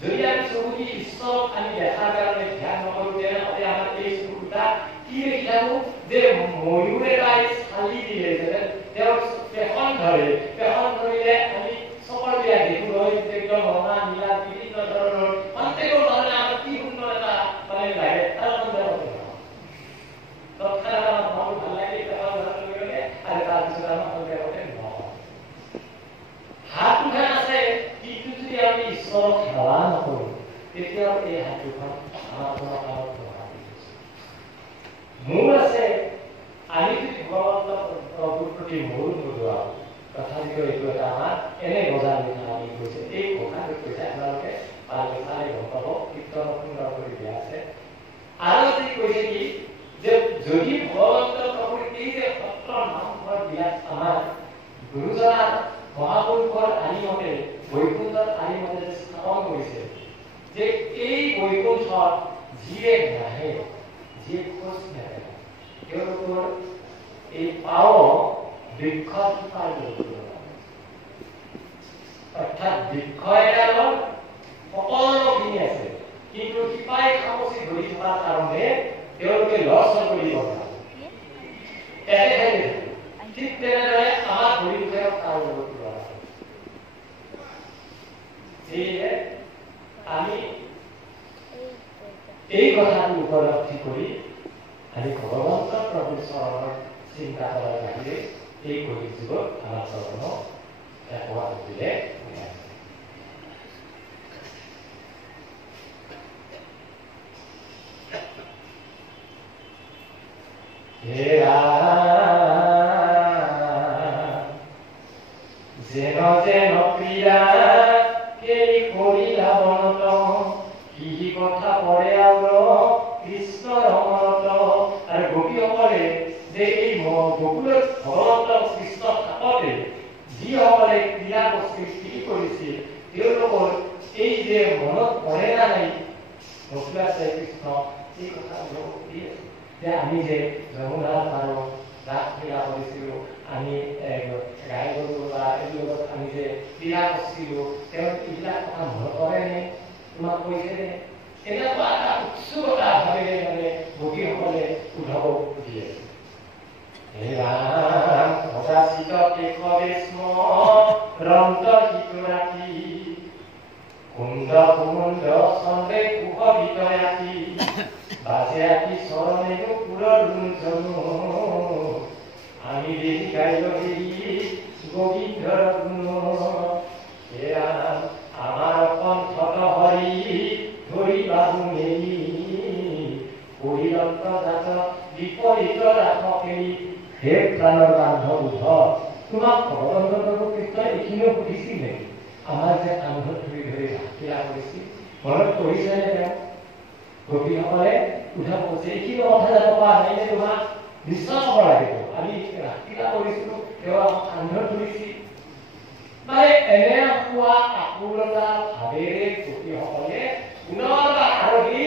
যদি আমি চকুৰি ঈশ্বৰক আমি দেখাৰ কাৰণে ধ্যান নকৰোঁ, তেনেহ'লে আমাৰ এই চকুটা কি দেখাব যে ময়ূৰ এটাই চালি দিলে যেনে তেওঁৰ পেশন ধৰে, পেশন ধৰিলে আমি চকৰবিলাক দেখোঁ একদম ৰঙা নীলা বিভিন্ন ধৰণৰ প্ৰত্যেকৰ ধৰণে আমাৰ কি সুন্দৰ এটা মানে লাগে, তাৰ তৎক্ষণাত আমাৰ মনটো ভাল লাগে, পেশন ধৰাৰ লগে লগে, আৰু তাৰপিছত আমাৰ সন্দেহতে নহয়। হাত দুখন আছে, কিন্তু যদি আমি ঈশ্বৰক সেৱা নকৰোঁ, তেতিয়াও এই হাত দুখন আমাৰ কোনো কামত নহয়। মূৰ আছে, আমি যদি ভগৱন্ত প্ৰভুৰ প্ৰতি মূৰ নোদোৱাওঁ, তথাপিও এইটো এটা আমাৰ এনে বজাৰ লিখা আমি কৈছে, এই ঘোষাটো কৈছে আপোনালোকে ভালকে চালে গম পাব, কীৰ্তন সুন্দৰ কৰি দিয়া আছে। আৰু আজি কৈছে কি যে যদি ভগৱন্ত প্ৰভুৰ এই যে সত্ৰ নামঘৰ বিলাক আমাৰ গুৰুজনা মহাপুৰুষৰ আদিমতে বৈকুণ্ঠৰ আদিমতে যে স্থাপন কৰিছে, যে এই বৈকুণ্ঠত যিয়ে নাহে, যিয়ে খোজ নাহে, তেওঁলোকৰ এই পাও বৃক্ষ শিপাৰ অৰ্থাৎ বৃক্ষ এডালত সকলোখিনি আছে, কিন্তু শিপাই খামুচি ধৰি থকাৰ কাৰণে তেওঁলোকে লৰচৰ কৰিব নোৱাৰে, একেঠাইতে থাকে। ঠিক তেনেদৰে আমাৰ পৰিৱেশক তাৰ লগত তুলনা কৰে। সেয়ে আমি এই কথাটো উপলব্ধি কৰি আমি ভগৱন্ত প্ৰভুৰ চৰণৰ চিন্তা কৰাৰ বাহিৰে এই কলিৰ যুগত আমাৰ চৰণক একোৱা বুজিলে যেন যেন ক্ৰীড়া কেই কৰিলা বনত, কি কথা পৰে আৰু কৃষ্ণ ৰমনত। আৰু গোপীসকলে যে এই গকুলত ভগৱন্ত কৃষ্ণ থাকতে যিসকলে ক্ৰীড়া সৃষ্টি কৰিছিল, তেওঁলোকৰ এই যে মনত পৰে না নাই ভগৱান শ্ৰীকৃষ্ণ, এই কথাবোৰ সুধি আছে যে আমি যে যমুনাৰ পাৰত ৰাস ক্ৰীড়া কৰিছিলোঁ, আমি গাই গৰু বা এইবোৰত আমি যে ক্ৰীড়া কৰিছিলোঁ, তেওঁ এইবিলাক কথা মনত পৰেনে, তোমাক কৈছেনে? এনেকুৱা এটা উৎসুকতা ভাৱেৰে মানে গোপীসকলে উদ্ধৱক সুধি আছে। হে ৰাম সদাচিত কেশৱে স্ম ৰন্ত হিতুৰাতি, কুণ্ড কুমুণ্ড চন্দে কুশ ভিতৰাতি, বাজে আতি চৰণেনো পুৰৰ ৰুঞ্জনো, আমি দেহি গাইল হেৰি গোবিন্দৰ গুণ। হে ৰাম আমাৰ কণ্ঠত হৰি ধৰি বাহু মেলি, পৰিলন্ত জাত বিপৰীত ৰাখকেই। হে প্ৰাণৰ বান্ধৱ উদ্ধৱ, তোমাক ভগৱন্ত কৃষ্ণই এইখিনিও সুধিছিল নেকি? আমাৰ যে কান্ধত ধৰি ধৰি ক্ৰীড়া কৰিছিল, মনত পৰিছেনে? তেওঁ গোপীসকলে উঠা কৈছে, এইখিনি কথা যাব পৰা নাই যে তোমাক বিশ্বাস হ'ব লাগিব, আমি ক্ৰীড়া কৰিছিলো, তেওঁ আমাক কান্ধত ধৰিছিল। মানে এনে হোৱা আকুলতা ভাৱেৰে গোপীসকলে পুনৰ আৰহি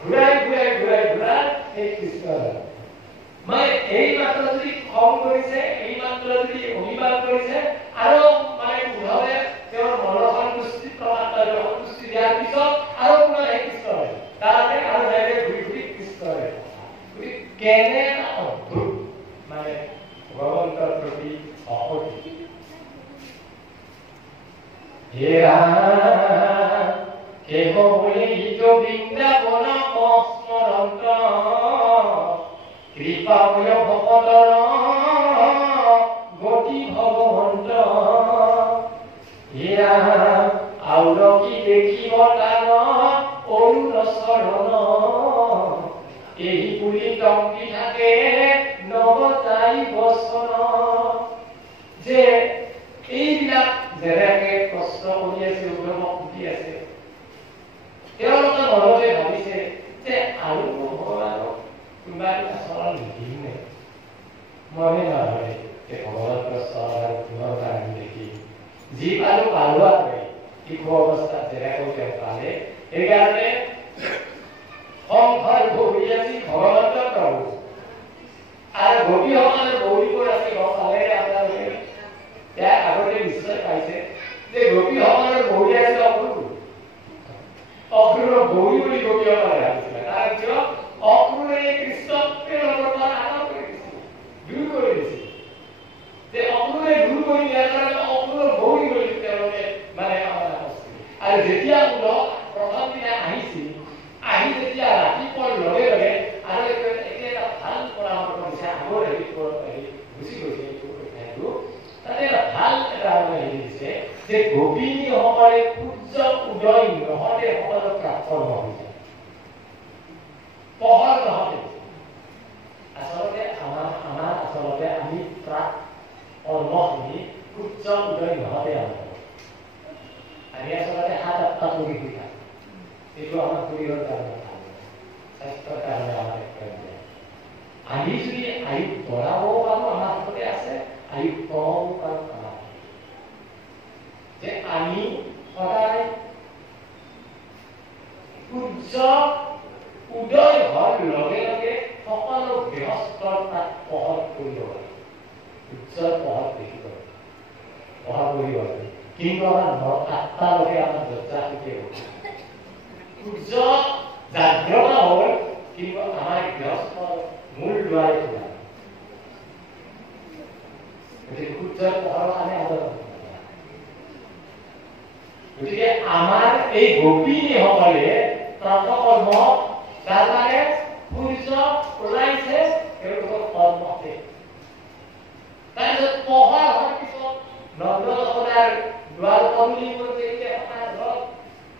ঘূৰাই ঘূৰাই ঘূৰাই ঘূৰাই সেই কৃষ্ণ মানে এই মাত্ৰ যদি খং কৰিছে, এই মাত্ৰ যদি অভিমান কৰিছে, আৰু মানে উদ্ধৱে তেওঁৰ মনৰ সন্তুষ্টি প্ৰকাশ কৰে, সন্তুষ্টি দিয়াৰ পিছত আৰু পুনৰ সেই কৃষ্ণ তাতে আৰু ঘূৰি ঘূৰি কৃষ্ণ কেনে অদ্ভুত মানে ভগৱন্তৰ প্ৰতি অসতি। কেহ বোলে ইত বৃন্দাবন স্মৰন্ত কৃপা ভকতৰ গতি ভগৱন্ত। আউলকি দেখিব তান অৰুণ চৰণ এই বুলি টংকি থাকে নৱতাই বচন। যে এইবিলাক যেনেকে কষ্ট কৰি আছে, উদ্যমক ফুটি আছে, তেওঁলোকে মনতে ভাবিছে যে আৰু ভগৱানক কোনোবা এটা চৰণ নিদিমে। মনে নধৰে যে ভগৱন্তৰ চৰণ পুনৰ আমি দেখি যি পালো পালোৱা কৰি শিশু অৱস্থাত যেনেকৈ তেওঁ পালে, সেইকাৰণে সংসাৰ ভৰি আছে ভগৱন্তৰ প্ৰভু আৰু গোপীসকলে গৌৰীবোৰ আছে গম পালে আপোনালোকে ইয়াৰ আগতে নিশ্চয় পাইছে যে গোপীসকলৰ গৌৰী আছে অক্ৰূৰ। অক্ৰূৰক গৌৰী বুলি গোপীসকলে ভাবিছিলে, তাৰ কিয় অক্ৰূৰে কৃষ্ণক তেওঁলোকৰ পৰা আঁতৰ কৰি দিছিল, দূৰ কৰি দিছিল। যে অক্ৰূৰে দূৰ কৰি দিয়াৰ কাৰণে অক্ৰূৰক গৌৰী বুলি তেওঁলোকে মানে আৰু যেতিয়া প্ৰথম দিনা আহিছিল, আহি যেতিয়া ৰাতিপুৱাৰ লগে লগে আৰু এটা ভাল পৰামৰ্শ দিছে, আগৰ গুচি গৈছে তাতে এটা ভাল এটা হেৰি দিছে যে গোপিনীসকলে সূৰ্য উদয় নহওঁতে সকলো প্ৰাপ্ত হৈ যায়, পোহৰ নহওঁতে। আচলতে আমাৰ আচলতে আমি প্ৰাক কৰ্মখিনি সূৰ্য উদয় নহওঁতে আৰম্ভ কৰোঁ। আমি আচলতে ৭-৮টা কৰি শুই থাকোঁ, এইটো আমাৰ শৰীৰৰ কাৰণে ভাল, স্বাস্থ্যৰ কাৰণে আমাৰ আমি যদি আয়ুস বঢ়াব পাৰোঁ, আমাৰ হাততে আছে, আয়ুস কমাব পাৰোঁ আমাৰ। যে আমি সদায় সূৰ্য উদয় হোৱাৰ লগে লগে সকলো গৃহস্থৰ তাত পোহৰ কৰিব লাগে, সূৰ্যৰ পোহৰ দেখিব পোহৰ কৰিব লাগে। কিন্তু আমাৰ ৮টালৈকে আমাৰ দৰ্জা সুখে হ'ব, সূৰ্য জাগ্ৰত হ'ল কিন্তু আমাৰ গৃহস্থৰ মূল দুৱাৰে খোলা। গতিকে সূৰ্যৰ পোহৰৰ কাৰণে গতিকে আমাৰ এই গোপিনীসকলে প্ৰাতঃকৰ্ম যাৰ কাৰণে সূৰ্য ওলাইছে তেওঁলোকৰ কৰ্মতে। তাৰপিছত পোহৰ হোৱাৰ পিছত নন্দ যশোদাৰ দুৱাৰ পদূলিবোৰ যেতিয়া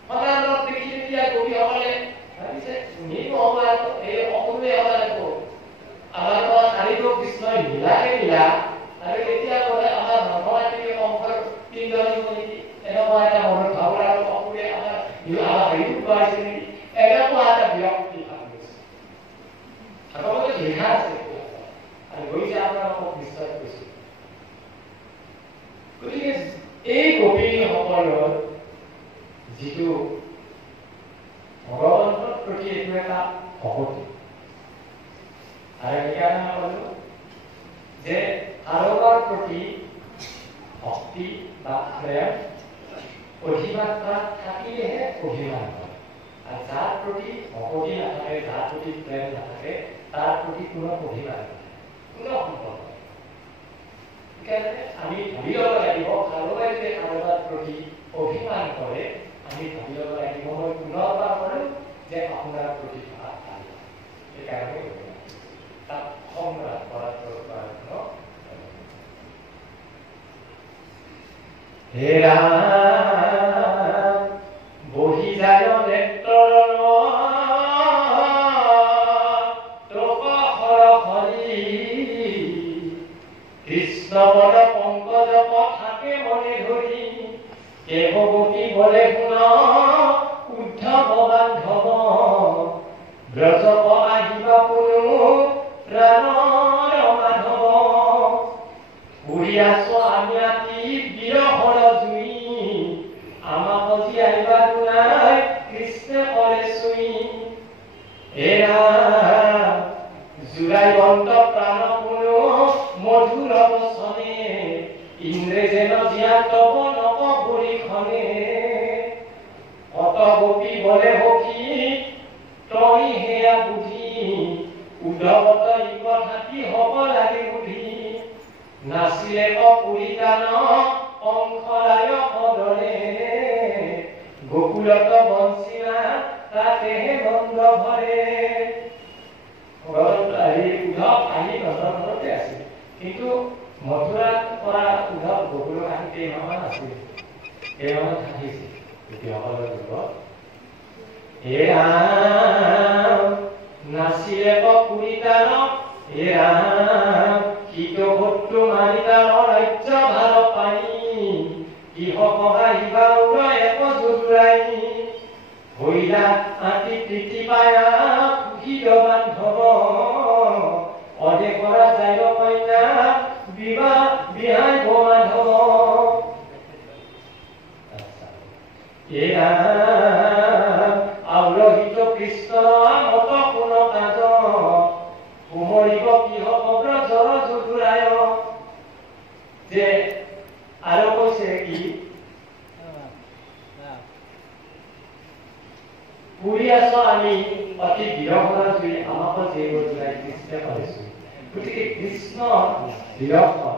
সদালত দেখি তেতিয়া গোপীসকলে ভাবিছে নিব হ'ব আৰু এই অকণে হ'ব লাগিব, আমাৰ শাৰীৰিক কৃষ্ণই মিলাকে মিলা আৰু এতিয়া বোলে আমাৰ নৱৰাত্ৰি অংশৰ তিনিজনী নেকি এনেকুৱা এটা মনত ভাৱ আৰু অকণে আমাৰ হেৰিটো পাইছে নেকি এনেকুৱা এটা ব্যক্তি ভাৱ গৈছে। আপোনালোকে লিখা আছে আৰু গৈছে আপোনালোকক নিশ্চয় কৈছে। গতিকে এই গোপিনীসকলৰ যিটো ভগৱন্তৰ প্ৰতি এইটো এটা ভক্তি, আৰু সেইকাৰণে মই ক'লো যে কাৰোবাৰ প্ৰতি ভক্তি বা প্ৰেম অধিমাত্ৰা থাকিলেহে অভিমান হয়, আৰু যাৰ প্ৰতি ভক্তি নাথাকে, যাৰ প্ৰতি প্ৰেম নাথাকে, তাৰ প্ৰতি কোনো অভিমান নাথাকে, কোনো সম্পৰ্ক নাই। সেইকাৰণে আমি ভাবি ল'ব লাগিব, কাৰোবাই যে কাৰোবাৰ প্ৰতি অভিমান কৰে, আমি ভাবি ল'ব লাগিব মই পুনৰবাৰ কৰোঁ যে আপোনাৰ প্ৰতি ভাল ভাল, সেইকাৰণে তাক সংগ্ৰাম কৰাটো হেৰা বহি যায় নেত্ৰৰ কৃষ্ণ পদ পংক জপ থাকে মনে ধৰি কেশৱতী বলে শুন উদ্ধৱ বান্ধৱ ব্ৰজপ আহিবা কোনো প্ৰাণৰ মাধৱ পুৰি আছো আমি আতি বিৰহৰ জুই আমাক আজি আহিবা নাই কৃষ্ণ কৰে চুই এৰা জুৰাই বন্ত প্ৰাণ কোনো মধুৰ বচনে ইন্দ্ৰে যেন জীয়াতব নব ভৰিখনে অত গোপী বলে সখী তই হেয়া বুদ্ধি উদ্ধৱত ই কথাটি হব লাগে বুদ্ধি নাচিলে পুৰিতান অংশৰায় পদৰে গোকুলত বঞ্চিনা তাতেহে বন্ধ ভৰে উদ্ধৱ আহি নন্দনতে আছিল কিন্তু মথুৰাত পৰা উদ্ধৱ গোকুলত আহি কেইমাহমান আছিল কেইমাহমান থাকিছিল গোপীসকলৰ যুগত নাচিলে পুৰিতান শীতভট্টু মাৰিতান ৰাজ্য ভাৰ পাই কিহক আহিবা উৰ এক জুৰাই হইলা আতি প্ৰীতি পায়া সুখীত বান্ধৱ অদে কৰা যায় কন্যা বিবাহ বিহাই মাধৱ আউৰহিত কৃষ্ণ মত কোন কাজ কুমৰিব কিহক ব্ৰজৰ জুৰাই যে আৰু কৈছে কি পুৰি আছো আমি অতি বিৰহৰ জুই আমাক যিবোৰ জুৰাই কৃষ্ণ কৰিছো গতিকে কৃষ্ণ বিৰহ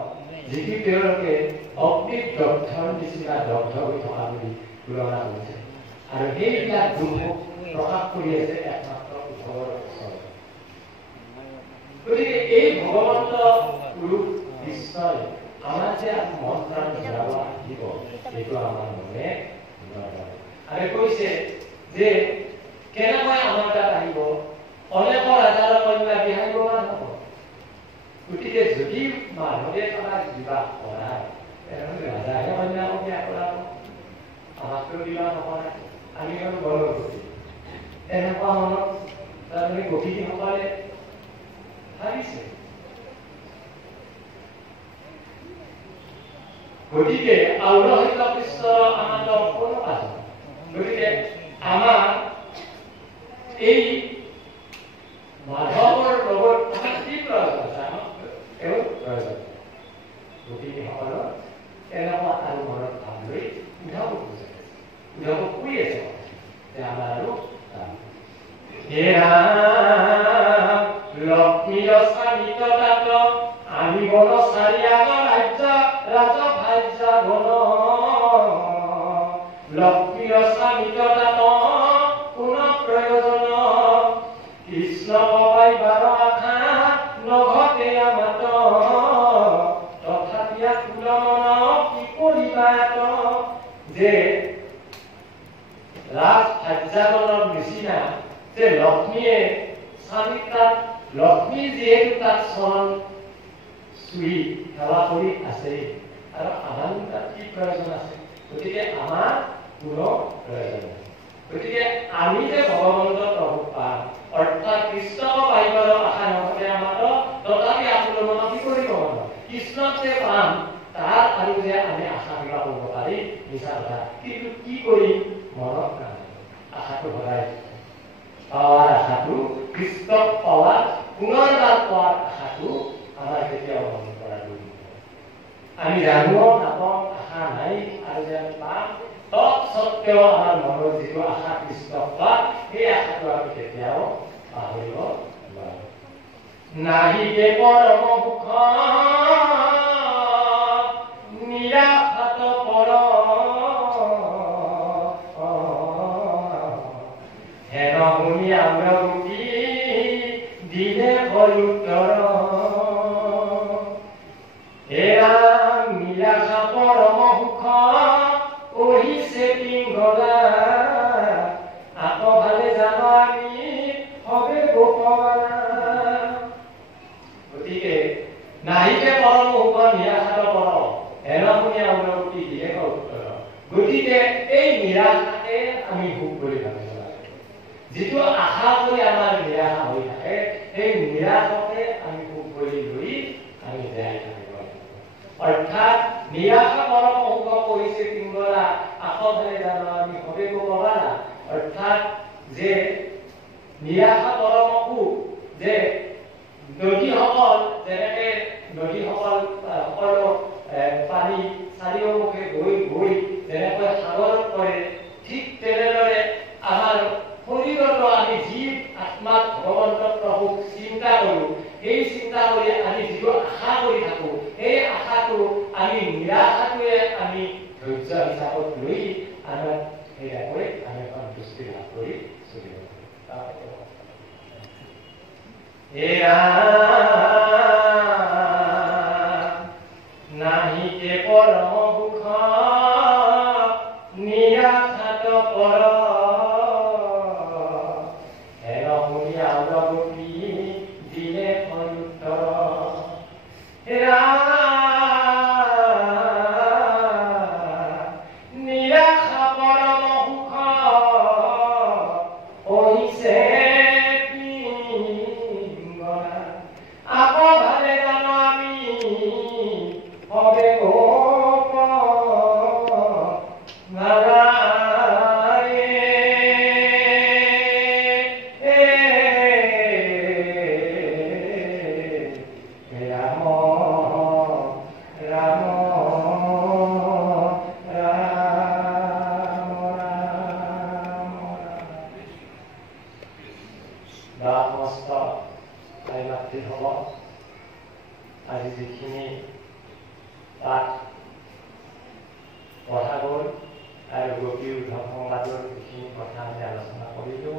যিটো তেওঁলোকে অগ্নিদগ্ধৰ নিচিনা দগ্ধ হৈ থকা বুলি তুলনা কৰিছে আৰু সেইবিলাক দুৰ্ভোগ প্ৰকাশ কৰি আছে একমাত্ৰ উদ্ধৱৰ ওচৰত গতিকে এই ভগৱন্ত ৰূপ কৃষ্ণই আমাৰ যে মন প্ৰাণ জনাব আহিব এইটো আমাৰ মনে আৰু কৈছে যে কেনেকৈ আমাৰ তাত আহিব অনেক ৰাজাৰ কন্যা বিহাৰিব মাধৱ গতিকে যদি মাধৱে থকা বিবাহ কৰায় তেনেহ'লে ৰাজাহে কন্যাক বিয়া কৰাব আমাকতো বিবাহ নকৰায় আমি আৰু গৰ্ভৱতী এনেকুৱা মনত তাৰমানে গোপীসকলে ভাবিছে গতিকে আউৰহিত কৃষ্ণৰ আমাৰ কোনো কাজ গতিকে আমাৰ এই মাধৱৰ লগত কি প্ৰয়োজন আছে আমাক তেওঁৰ প্ৰয়োজন গোপীসকলৰ এনেকুৱা আৰু মনত ভাৱ লৈ উদ্ধৱক বুজাই উদ্ধৱক কৈ আছে যে আমাৰ আৰু লক্ষ্মীৰ স্বামীত তাত আমি বন চাৰিয়াগ ৰাজ্য ৰাজ ভাজ্য গণ লক্ষ্মীৰ স্বামীত তাত কোন প্ৰয়োজন কৃষ্ণ পাই বাৰ আশা নঘটে আমাত তথাপি কুলমন কি কৰিবা যে ৰাজ ভাজ্যাগণৰ নিচিনা যে লক্ষ্মীয়ে স্বামীক তাত লক্ষ্মী যিহেতু তাত চৰণ চুই সেৱা কৰি আছে আৰু আমাৰ তাত কি প্ৰয়োজন আছে গতিকে আমাৰ কোনো প্ৰয়োজন নাই গতিকে আমি যে ভগৱন্ত প্ৰভু পাম অৰ্থাৎ কৃষ্ণক পাইবৰ আশা নকৰে আমাৰ তথাপি আপোনালোকক কি কৰিব কৃষ্ণক যে পাম তাৰ আৰু যে আমি আশা কিবা কৰিব পাৰি মিছা কথা কিন্তু কি কৰিম মনত নাই আশাটো ভৰাই পাৱাৰ আশাটো কৃষ্ণক পাৱাৰ পুনৰবাৰ পোৱাৰ আশাটো আমাৰ কেতিয়াও মন কৰা আমি জানো নাপাওঁ আশা নাই আৰু যে আমি পাম তৎসত্ত্বেও আমাৰ মনৰ যিটো আশা কৃষ্ণক পোৱা সেই আশাটো আমি কেতিয়াও পাহৰিব নোৱাৰো নাহিকে পৰম সুখ নিৰাশাত পৰ হেন শুনি আমরা গোপী দিলে বলুত্তর এরা নিরাশা পরম সুখ কহিছে পিংগলা আত্মভালে জানো আমি হবে গোপবালা গতিকে নাহিকে পরম সুখ নিরাশাত পর হেনমুনীয়া অনুভূতি দিয়ে উত্তৰ গতিকে এই নিৰাশাকে আমি ভোগ কৰি ভাবিব লাগে যিটো আশা কৰি আমাৰ নিৰাশা হৈ থাকে সেই নিৰাশাকে আমি ভোগ কৰি লৈ আমি জীয়াই থাকিব লাগিব অৰ্থাৎ নিৰাশা পৰম অংগ কৰিছে পিংগলা আখৰে জানো আমি সবে ক'ব পাৰা অৰ্থাৎ যে নিৰাশা পৰমকো যে নদীসকল যেনেকে নদীসকল সকলো পানী চাৰিওমুখে গৈ গৈ যেনেকৈ সাগৰত পৰে ঠিক তেনেদৰে আমাৰ শৰীৰতো আমি যি আত্মাত ভগৱন্ত প্ৰভুক চিন্তা কৰোঁ সেই চিন্তা কৰি আমি যিটো আশা কৰি থাকোঁ সেই আশাটো আমি নিৰাশাটোৱে আমি ধৈৰ্য হিচাপত লৈ আমাৰ সেয়াকৈ আমি সন্তুষ্টি লাভ কৰি চলিব পাৰোঁ নাহিকে পৰম সুখ নিৰাশাত পৰ হেনমুনীয়া অনুভূতি দিলে উত্তৰ নিৰাশা পৰম সুখ হৈছে আকৌ ভালে জানো আমি হবে আজি যিখিনি পাঠ পঢ়া গ'ল আৰু গোপী উদ্ধৱ সংবাদৰ যিখিনি কথা আমি আলোচনা কৰিলোঁ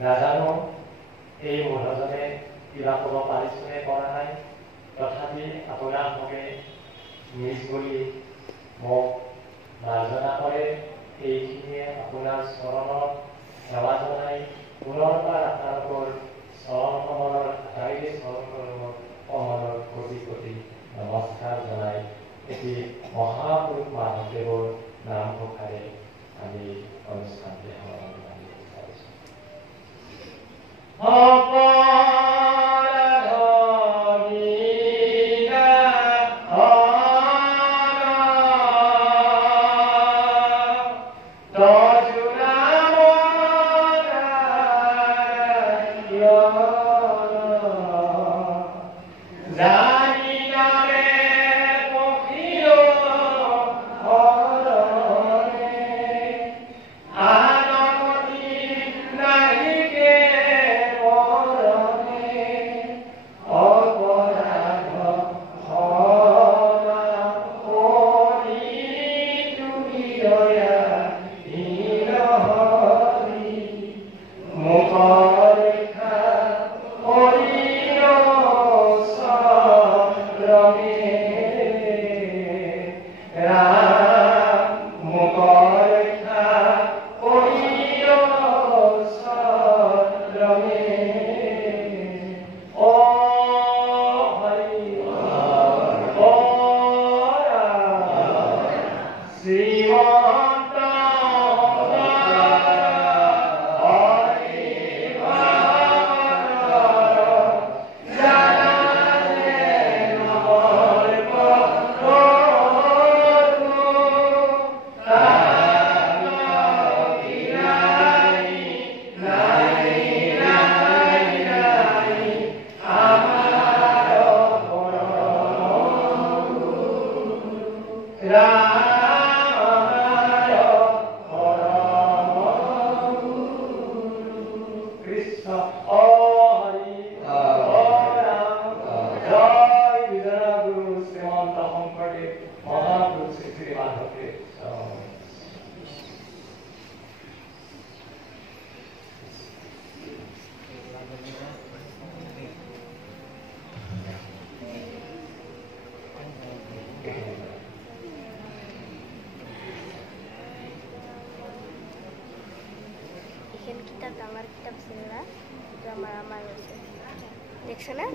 নাজানো এই মূঢ়জনে কিবা ক'ব পাৰিছোনে পৰা নাই তথাপি আপোনাৰ হকে নিজ বুলি মোক মাৰ্জনা কৰে এইখিনিয়ে আপোনাৰ চৰণত সেৱা জনাই পুনৰবাৰ আপোনালোকৰ চৰণ কমলৰ আটাইৰে চৰণ কমলৰ কোটি কোটি নমস্কাৰ জনাই এটি মহাপুৰুষ মাধৱদেৱৰ নাম প্ৰকাৰে আমি অনুষ্ঠানটি সমাপন কৰিব বিচাৰিছোঁ কিতাপ ডাঙৰ কিতাপ আছিল না এইটো আমাৰ হৈছে দেখছে না